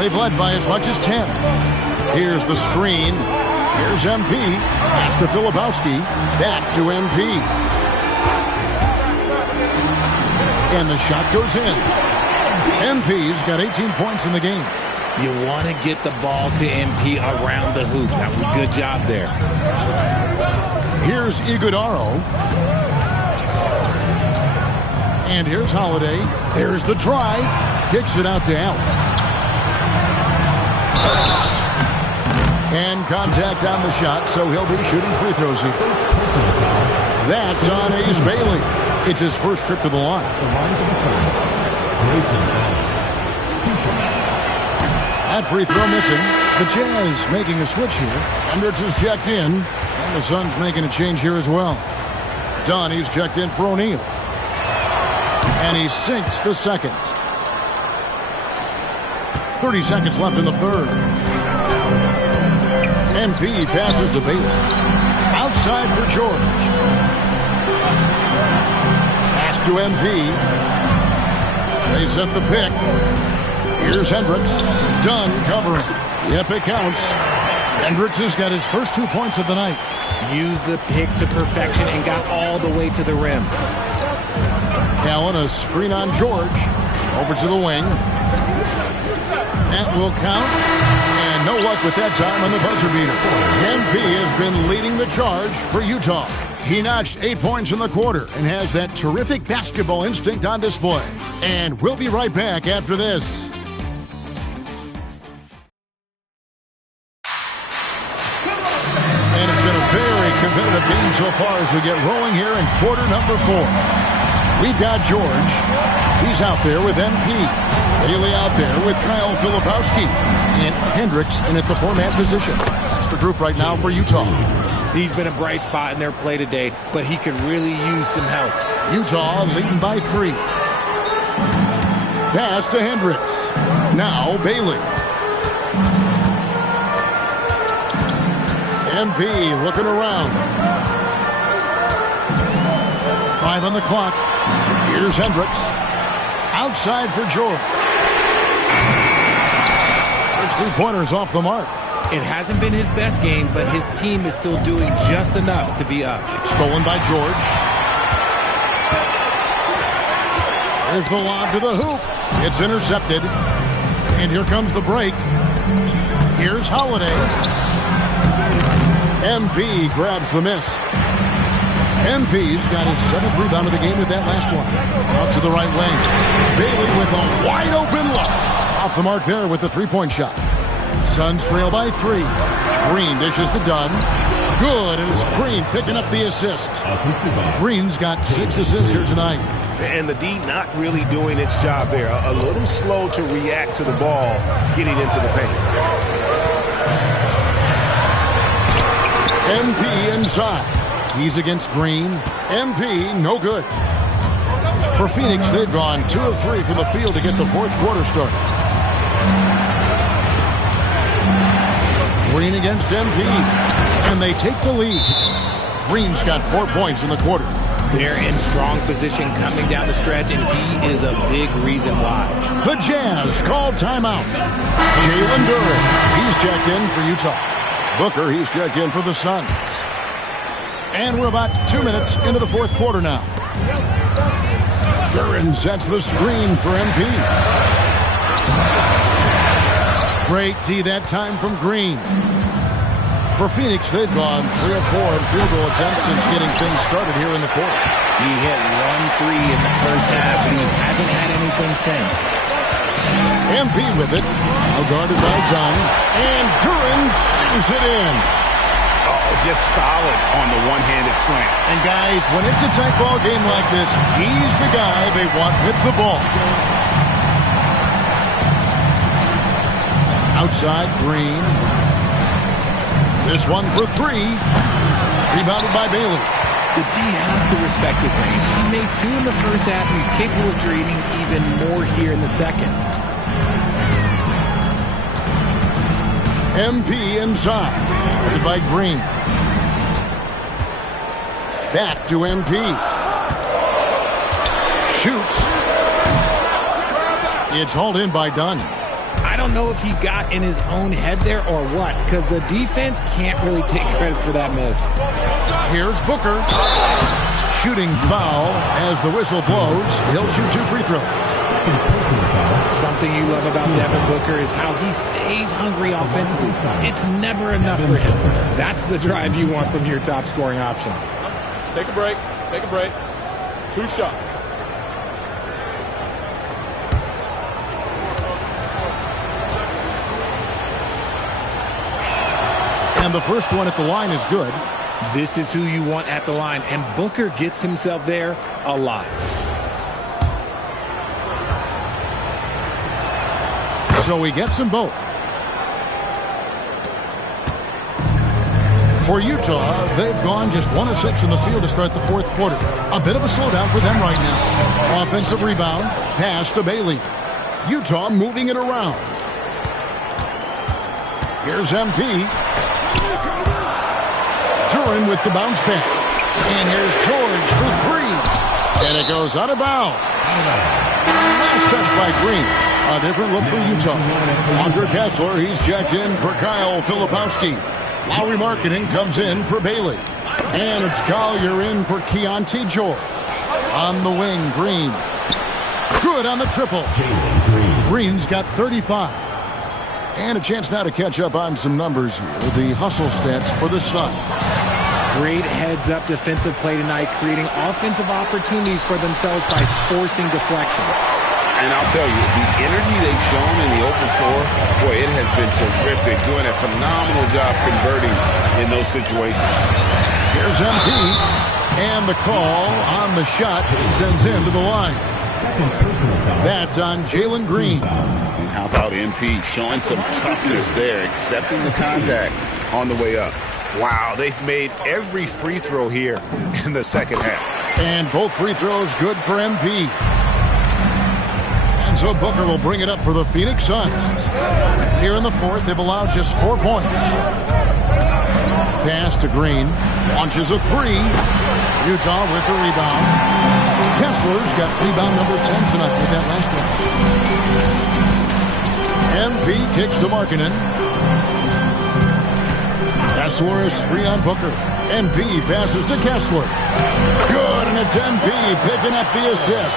They've led by as much as 10. Here's the screen. Here's MP. Pass to Filipowski. Back to MP. And the shot goes in. MP's got 18 points in the game. You want to get the ball to MP around the hoop. That was a good job there. Here's Iguodaro. And here's Holiday. There's the drive. Kicks it out to Allen. And contact on the shot, so he'll be shooting free throws here. That's on Ace Bailey. It's his first trip to the line. That free throw missing. The Jazz making a switch here. Hendricks is checked in. And the Suns making a change here as well. Dunn, he's checked in for O'Neal. And he sinks the second. 30 seconds left in the third. MP passes to Bailey. Outside for George. Pass to MP. They set the pick. Here's Hendricks. Dunn covering. Yep, it counts. Hendricks has got his first 2 points of the night. Used the pick to perfection and got all the way to the rim. Allen, a screen on George. Over to the wing. That will count. And no luck with that time on the buzzer beater. MP has been leading the charge for Utah. He notched 8 points in the quarter and has that terrific basketball instinct on display. And we'll be right back after this. And it's been a very competitive game so far as we get rolling here in quarter number 4. We've got George. He's out there with MP. Bailey out there with Kyle Filipowski. And Hendricks in at the format position. That's the group right now for Utah. He's been a bright spot in their play today, but he could really use some help. Utah leading by 3. Pass to Hendricks. Now Bailey. MP looking around. 5 on the clock. Here's Hendricks. Outside for George. His three-pointer's off the mark. It hasn't been his best game, but his team is still doing just enough to be up. Stolen by George. There's the lob to the hoop. It's intercepted. And here comes the break. Here's Holiday. MP grabs the miss. MP's got his 7th rebound of the game with that last one. Out to the right wing. Bailey with a wide open look. Off the mark there with the three-point shot. Suns trail by 3. Green dishes to Dunn. Good, and it's Green picking up the assist. Green's got 6 assists here tonight. And the D not really doing its job there. A little slow to react to the ball getting into the paint. MP inside. He's against Green. MP, no good. For Phoenix, they've gone 2 of 3 from the field to get the fourth quarter started. Green against MP. And they take the lead. Green's got 4 points in the quarter. They're in strong position coming down the stretch, and he is a big reason why. The Jazz call timeout. Jalen Duren, he's checked in for Utah. Booker, he's checked in for the Suns. And we're about 2 minutes into the fourth quarter now. Duren sets the screen for MP. Great D that time from Green. For Phoenix, they've gone 3 of 4 in field goal attempts since getting things started here in the fourth. He hit 1 3 in the first half, and he hasn't had anything since. MP with it. Now guarded by Dunn. And Duren slams it in. Oh, just solid on the one-handed slam. And guys, when it's a tight ball game like this, he's the guy they want with the ball. Outside Green. This one for 3. Rebounded by Bailey. The D has to respect his range. He made 2 in the first half, and he's capable of creating even more here in the second. MP inside. Guarded by Green. Back to MP. Shoots. It's hauled in by Dunn. I don't know if he got in his own head there or what, because the defense can't really take credit for that miss. Here's Booker. Shooting foul as the whistle blows. He'll shoot 2 free throws. Something you love about Devin Booker is how he stays hungry offensively. It's never enough for him. That's the drive you want from your top scoring option. Take a break. Take a break. 2 shots. And the first one at the line is good. This is who you want at the line, and Booker gets himself there a lot. So he gets them both. For Utah, they've gone just 1 of 6 in the field to start the fourth quarter. A bit of a slowdown for them right now. Offensive rebound, pass to Bailey. Utah moving it around. Here's MP. Duren with the bounce pass. And here's George for 3. And it goes out of bounds. Last touch by Green. A different look for Utah. Andre Kessler, he's checked in for Kyle Filipowski. Lowry Marketing comes in for Bailey. And it's Collier in for Keontae George. On the wing, Green. Good on the triple. Green's got 35. And a chance now to catch up on some numbers here. The hustle stats for the Suns. Great heads-up defensive play tonight, creating offensive opportunities for themselves by forcing deflections. And I'll tell you, the energy they've shown in the open floor, boy, it has been terrific. Doing a phenomenal job converting in those situations. Here's MP. And the call on the shot sends him to the line. That's on Jalen Green. And how about MP showing some toughness there, accepting the contact on the way up. Wow, they've made every free throw here in the second half. And both free throws good for MP. And so Booker will bring it up for the Phoenix Suns. Here in the fourth, they've allowed just 4 points. Pass to Green. Launches a 3. Utah with the rebound. Kessler's got rebound number 10 tonight with that last one. MP kicks to Markkanen. Kessler is screen on Booker. MP passes to Kessler. Good, and it's MP picking up the assist.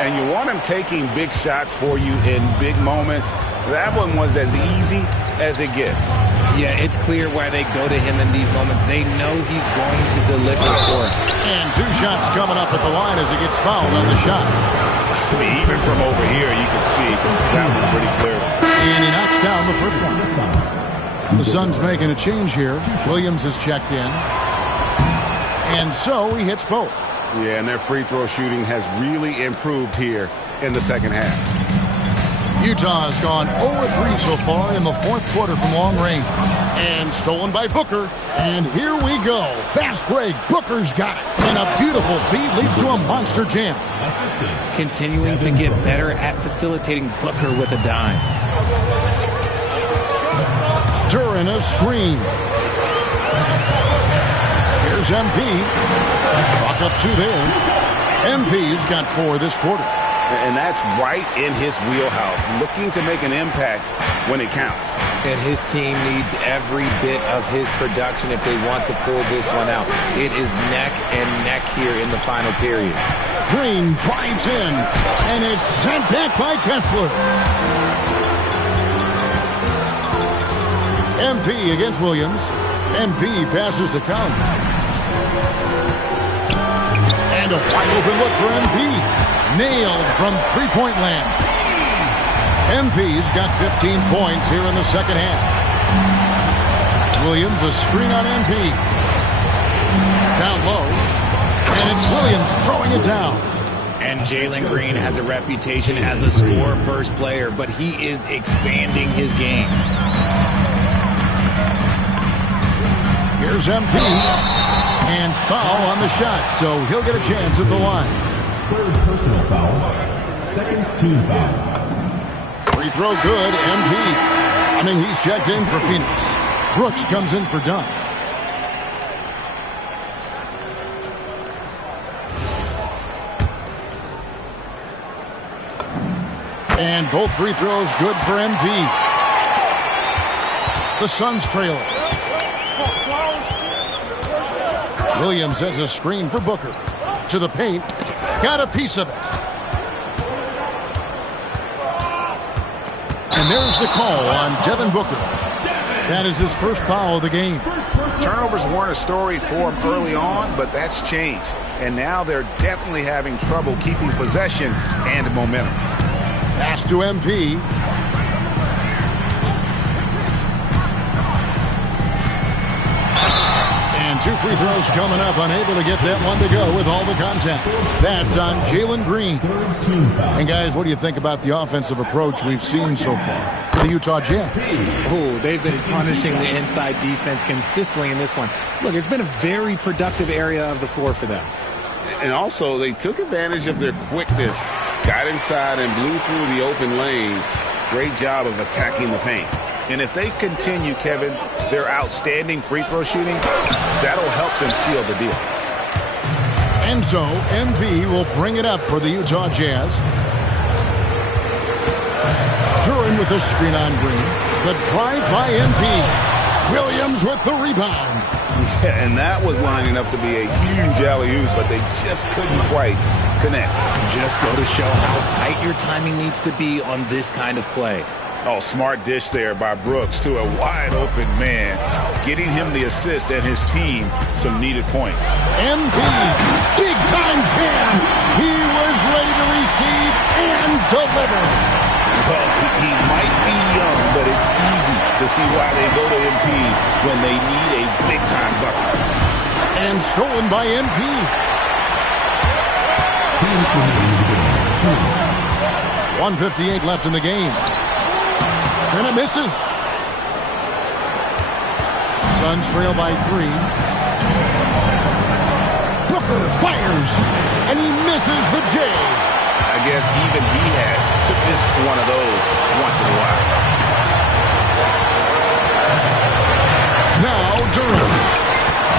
And you want him taking big shots for you in big moments. That one was as easy as it gets. Yeah, it's clear why they go to him in these moments. They know he's going to deliver for him. And 2 shots coming up at the line as he gets fouled on the shot. I mean, even from over here, you can see that one pretty clearly. And he knocks down the first one. The Suns making a change here. Williams is checked in. And so he hits both. Yeah, and their free throw shooting has really improved here in the second half. Utah has gone 0-3 so far in the fourth quarter from long range. And stolen by Booker. And here we go. Fast break. Booker's got it. And a beautiful feed leads to a monster jam. Continuing to get better at facilitating Booker with a dime. Duren a screen. Here's MP. Chalk up 2 there. MP's got 4 this quarter. And that's right in his wheelhouse, looking to make an impact when it counts. And his team needs every bit of his production if they want to pull this one out. It is neck and neck here in the final period. Green drives in, and it's sent back by Kessler. MP against Williams. MP passes to Collins. And a wide open look for MP. Nailed from three-point land. MP's got 15 points here in the second half. Williams a screen on MP. Down low. And it's Williams throwing it down. And Jalen Green has a reputation as a score-first player, but he is expanding his game. Here's MP. And foul on the shot, so he'll get a chance at the line. 3rd personal foul. 2nd team foul. Free throw good, MP. He's checked in for Phoenix. Brooks comes in for Dunn. And both free throws good for MP. The Suns trail it. Williams sets a screen for Booker. To the paint. Got a piece of it. And there's the call on Devin Booker. That is his first foul of the game. Turnovers weren't a story for him early on, but that's changed. And now they're definitely having trouble keeping possession and momentum. Pass to MP. And 2 free throws coming up. Unable to get that one to go with all the contact. That's on Jalen Green. And guys, what do you think about the offensive approach we've seen so far for the Utah Jazz? Oh, they've been punishing the inside defense consistently in this one. Look, it's been a very productive area of the floor for them. And also, they took advantage of their quickness, got inside and blew through the open lanes. Great job of attacking the paint. And if they continue, Kevin, their outstanding free throw shooting, that'll help them seal the deal. And so, MP will bring it up for the Utah Jazz. Duran with the screen on Green. The drive by MP. Williams with the rebound. Yeah, and that was lining up to be a huge alley-oop, but they just couldn't quite connect. Just go to show how tight your timing needs to be on this kind of play. Oh, smart dish there by Brooks to a wide-open man, getting him the assist and his team some needed points. MP, big-time jam. He was ready to receive and deliver. Well, he might be young, but it's easy to see why they go to MP when they need a big-time bucket. And stolen by MP. 1:58 left in the game. And it misses. Suns trail by 3. Booker fires, and he misses the J. I guess even he has to miss one of those once in a while. Now Durant.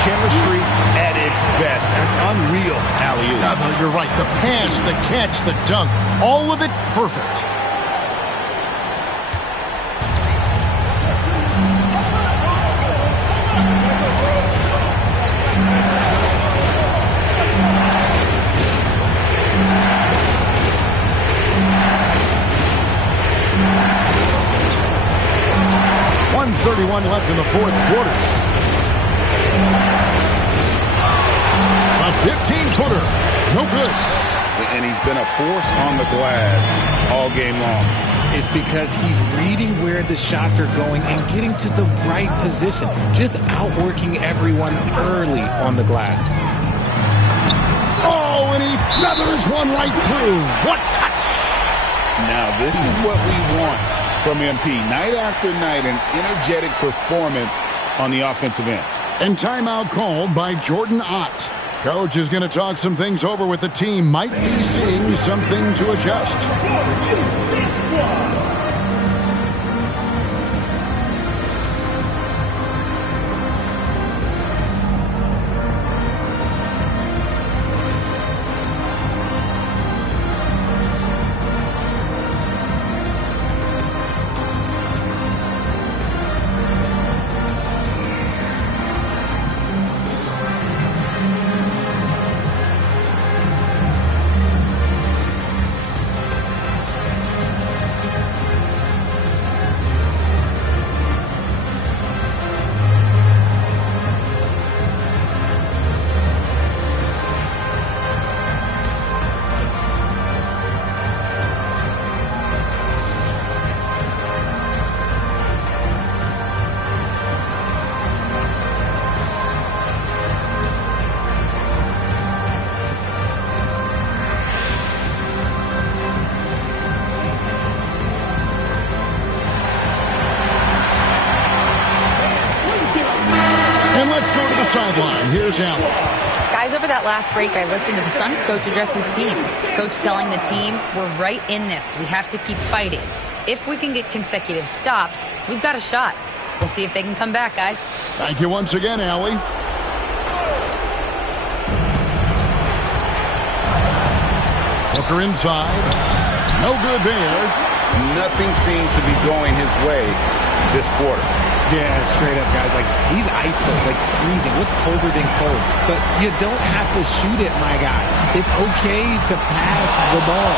Chemistry at its best. An unreal alley-oop. No, you're right. The pass, the catch, the dunk, all of it perfect. .31 left in the fourth quarter. A 15-footer. No good. And he's been a force on the glass all game long. It's because he's reading where the shots are going and getting to the right position. Just outworking everyone early on the glass. Oh, and he feathers one right through. What touch! Now, this is what we want from MP. Night after night, an energetic performance on the offensive end. And timeout called by Jordan Ott. Coach is going to talk some things over with the team. Might be seeing something to adjust. Sideline. Here's Allen. Guys, over that last break, I listened to the Suns coach address his team. Coach telling the team, we're right in this. We have to keep fighting. If we can get consecutive stops, we've got a shot. We'll see if they can come back, guys. Thank you once again, Allie. Booker inside. No good there. Nothing seems to be going his way this quarter. Yeah, straight up, guys. Like, he's ice cold, like freezing. What's colder than cold? But you don't have to shoot it, my guy. It's okay to pass the ball.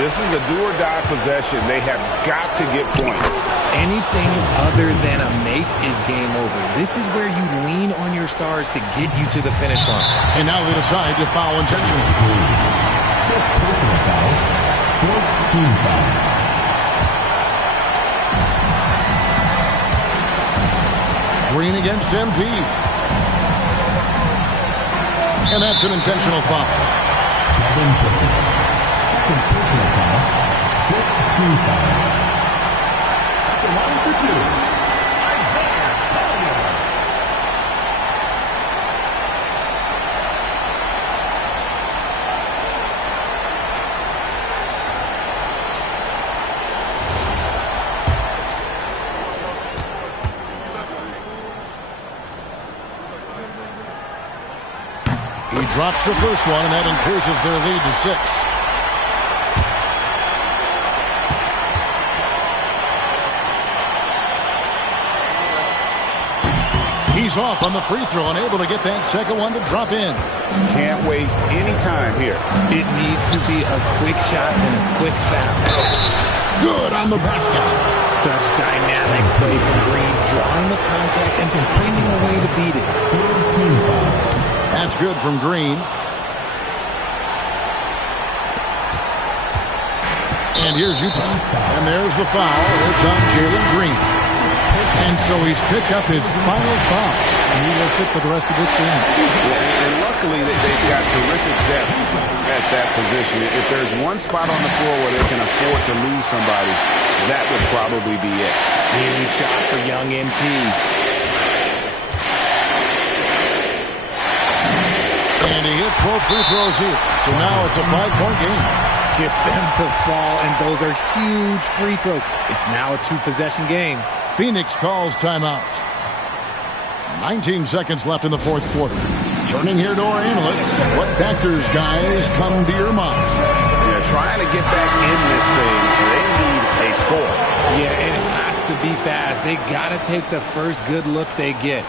This is a do-or-die possession. They have got to get points. Anything other than a make is game over. This is where you lean on your stars to get you to the finish line. And now they decide to foul intentionally. Personal foul. 14 foul. Green against MP. And that's an intentional foul. Kevin Booker. Second personal foul. 15 foul. At the line for two, Isaiah Collier. He drops the first one, and that increases their lead to 6. He's off on the free throw, unable to get that second one to drop in. Can't waste any time here. It needs to be a quick shot and a quick foul. Good on the basket. Such dynamic play from Green, drawing the contact and finding a way to beat it. 14 foul. That's good from Green. And here's Utah. And there's the foul. It's on Jalen Green. And so he's picked up his final foul. And he will sit for the rest of this game. And luckily, they've got terrific depth at that position. If there's one spot on the floor where they can afford to lose somebody, that would probably be it. Huge shot for young MP. And he hits both free throws here. So now it's a 5-point game. Gets them to fall, and those are huge free throws. It's now a 2-possession game. Phoenix calls timeout. 19 seconds left in the fourth quarter. Turning here to our analysts. What factors, guys, come to your mind? Yeah, trying to get back in this thing, they need a score. Yeah, it has to be fast. They got to take the first good look they get.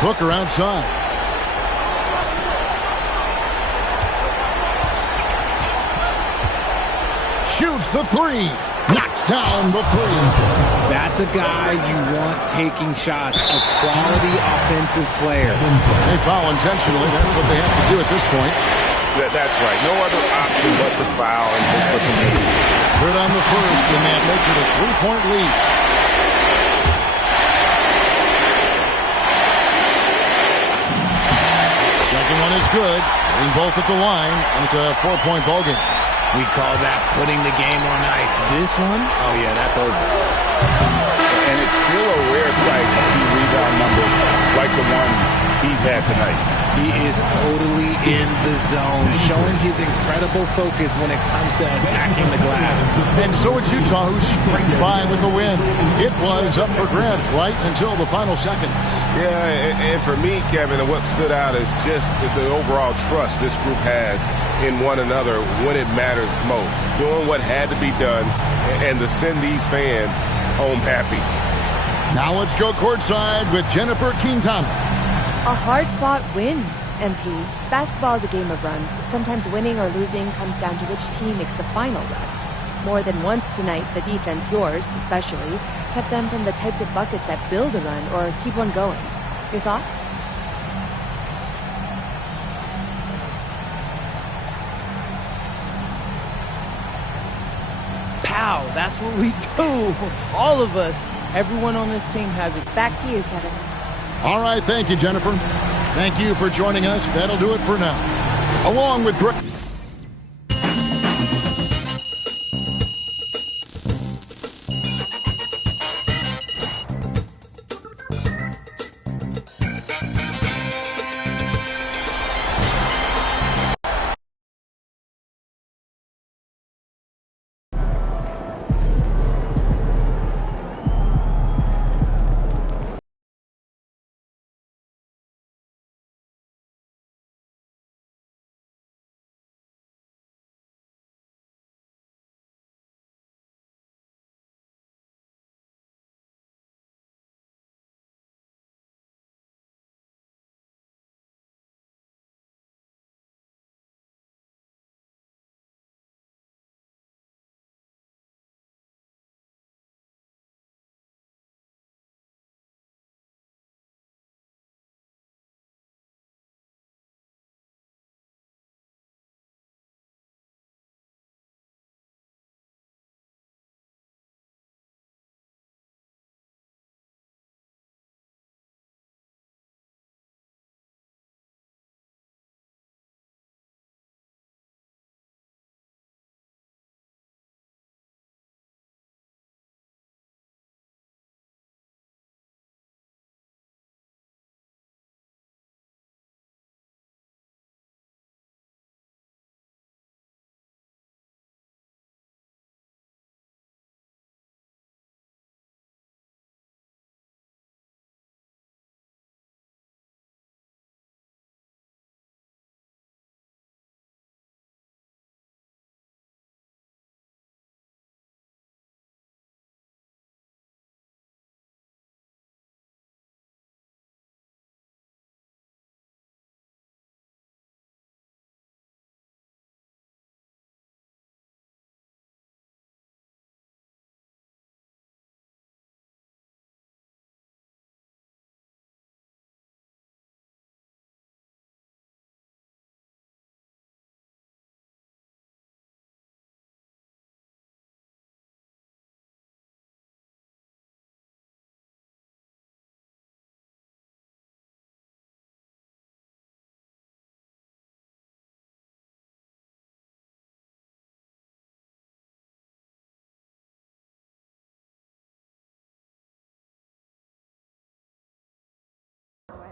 Booker outside. Shoots the three. Knocks down the three. That's a guy you want taking shots. A quality offensive player. They foul intentionally. That's what they have to do at this point. That's right. No other option but to foul and look for some misses. Good on the first, and that makes it a 3-point lead. Second one is good. Getting both at the line, and it's a 4-point ball game. We call that putting the game on ice. This one, oh yeah, that's over. And it's still a rare sight to see rebound numbers like the ones he's had tonight. He is totally in the zone, showing his incredible focus when it comes to attacking the glass. And so it's Utah who springs by with the win. It was up for grabs right until the final seconds. Yeah, and for me, Kevin, what stood out is just the overall trust this group has in one another when it matters most. Doing what had to be done and to send these fans home happy. Now let's go courtside with Jennifer Quintana. A hard-fought win, MP. Basketball is a game of runs. Sometimes winning or losing comes down to which team makes the final run. More than once tonight, the defense, yours especially, kept them from the types of buckets that build a run or keep one going. Your thoughts? Pow! That's what we do. All of us. Everyone on this team has it. Back to you, Kevin. All right, thank you, Jennifer. Thank you for joining us. That'll do it for now. Along with Greg.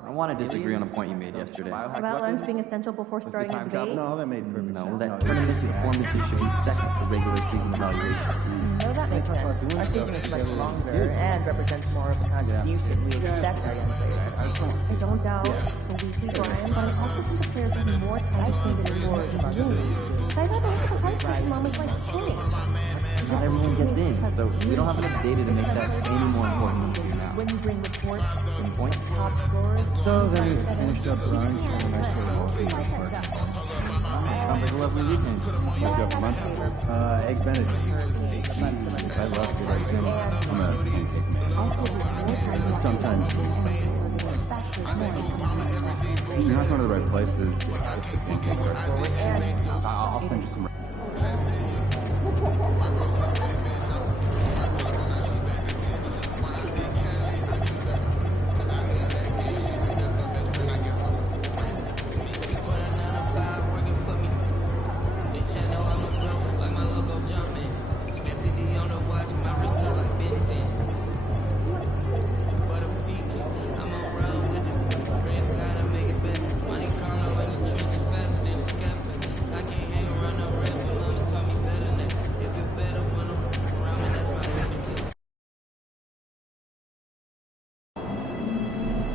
I want to disagree on a point you made yesterday. About lunch being essential before starting a debate? No, that made perfect sense. No, that tournament performances should be second to regular season evaluation. No, that makes sense. Our season is much longer and represents more of the contribution we expect our young players. I don't doubt the weekly grind, but I also think the players will be more educated and more engaged. I thought they were surprised in moments like winning. Not everyone gets in, so we don't have enough data to make that any more important than now. When you bring reports, point. top scorers, so then we finished up lunch and a nice little walk. Sounds like a lovely weekend. What you got for lunch? Egg Benedict. I love good eggs in. I'm a pancake man. Sometimes. You're not going to the right places. It's the pancake restaurant. I'll send you some.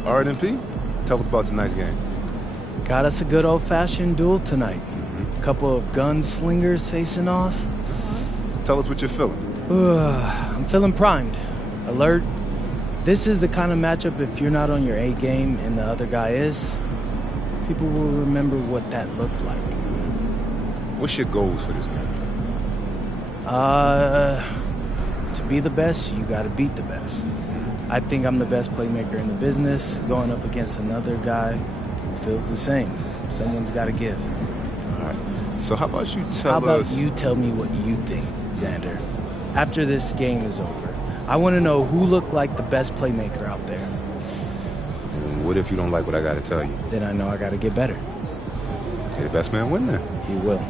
All right, MP, tell us about tonight's game. Got us a good old-fashioned duel tonight. Couple of gunslingers facing off. So tell us what you're feeling. I'm feeling primed, alert. This is the kind of matchup if you're not on your A game and the other guy is, people will remember what that looked like. What's your goals for this game? To be the best, you gotta beat the best. I think I'm the best playmaker in the business, going up against another guy who feels the same. Someone's got to give. All right. So how about you tell us... How about you tell me what you think, Xander? After this game is over, I want to know who looked like the best playmaker out there. And what if you don't like what I got to tell you? Then I know I got to get better. May the best man win then. He will.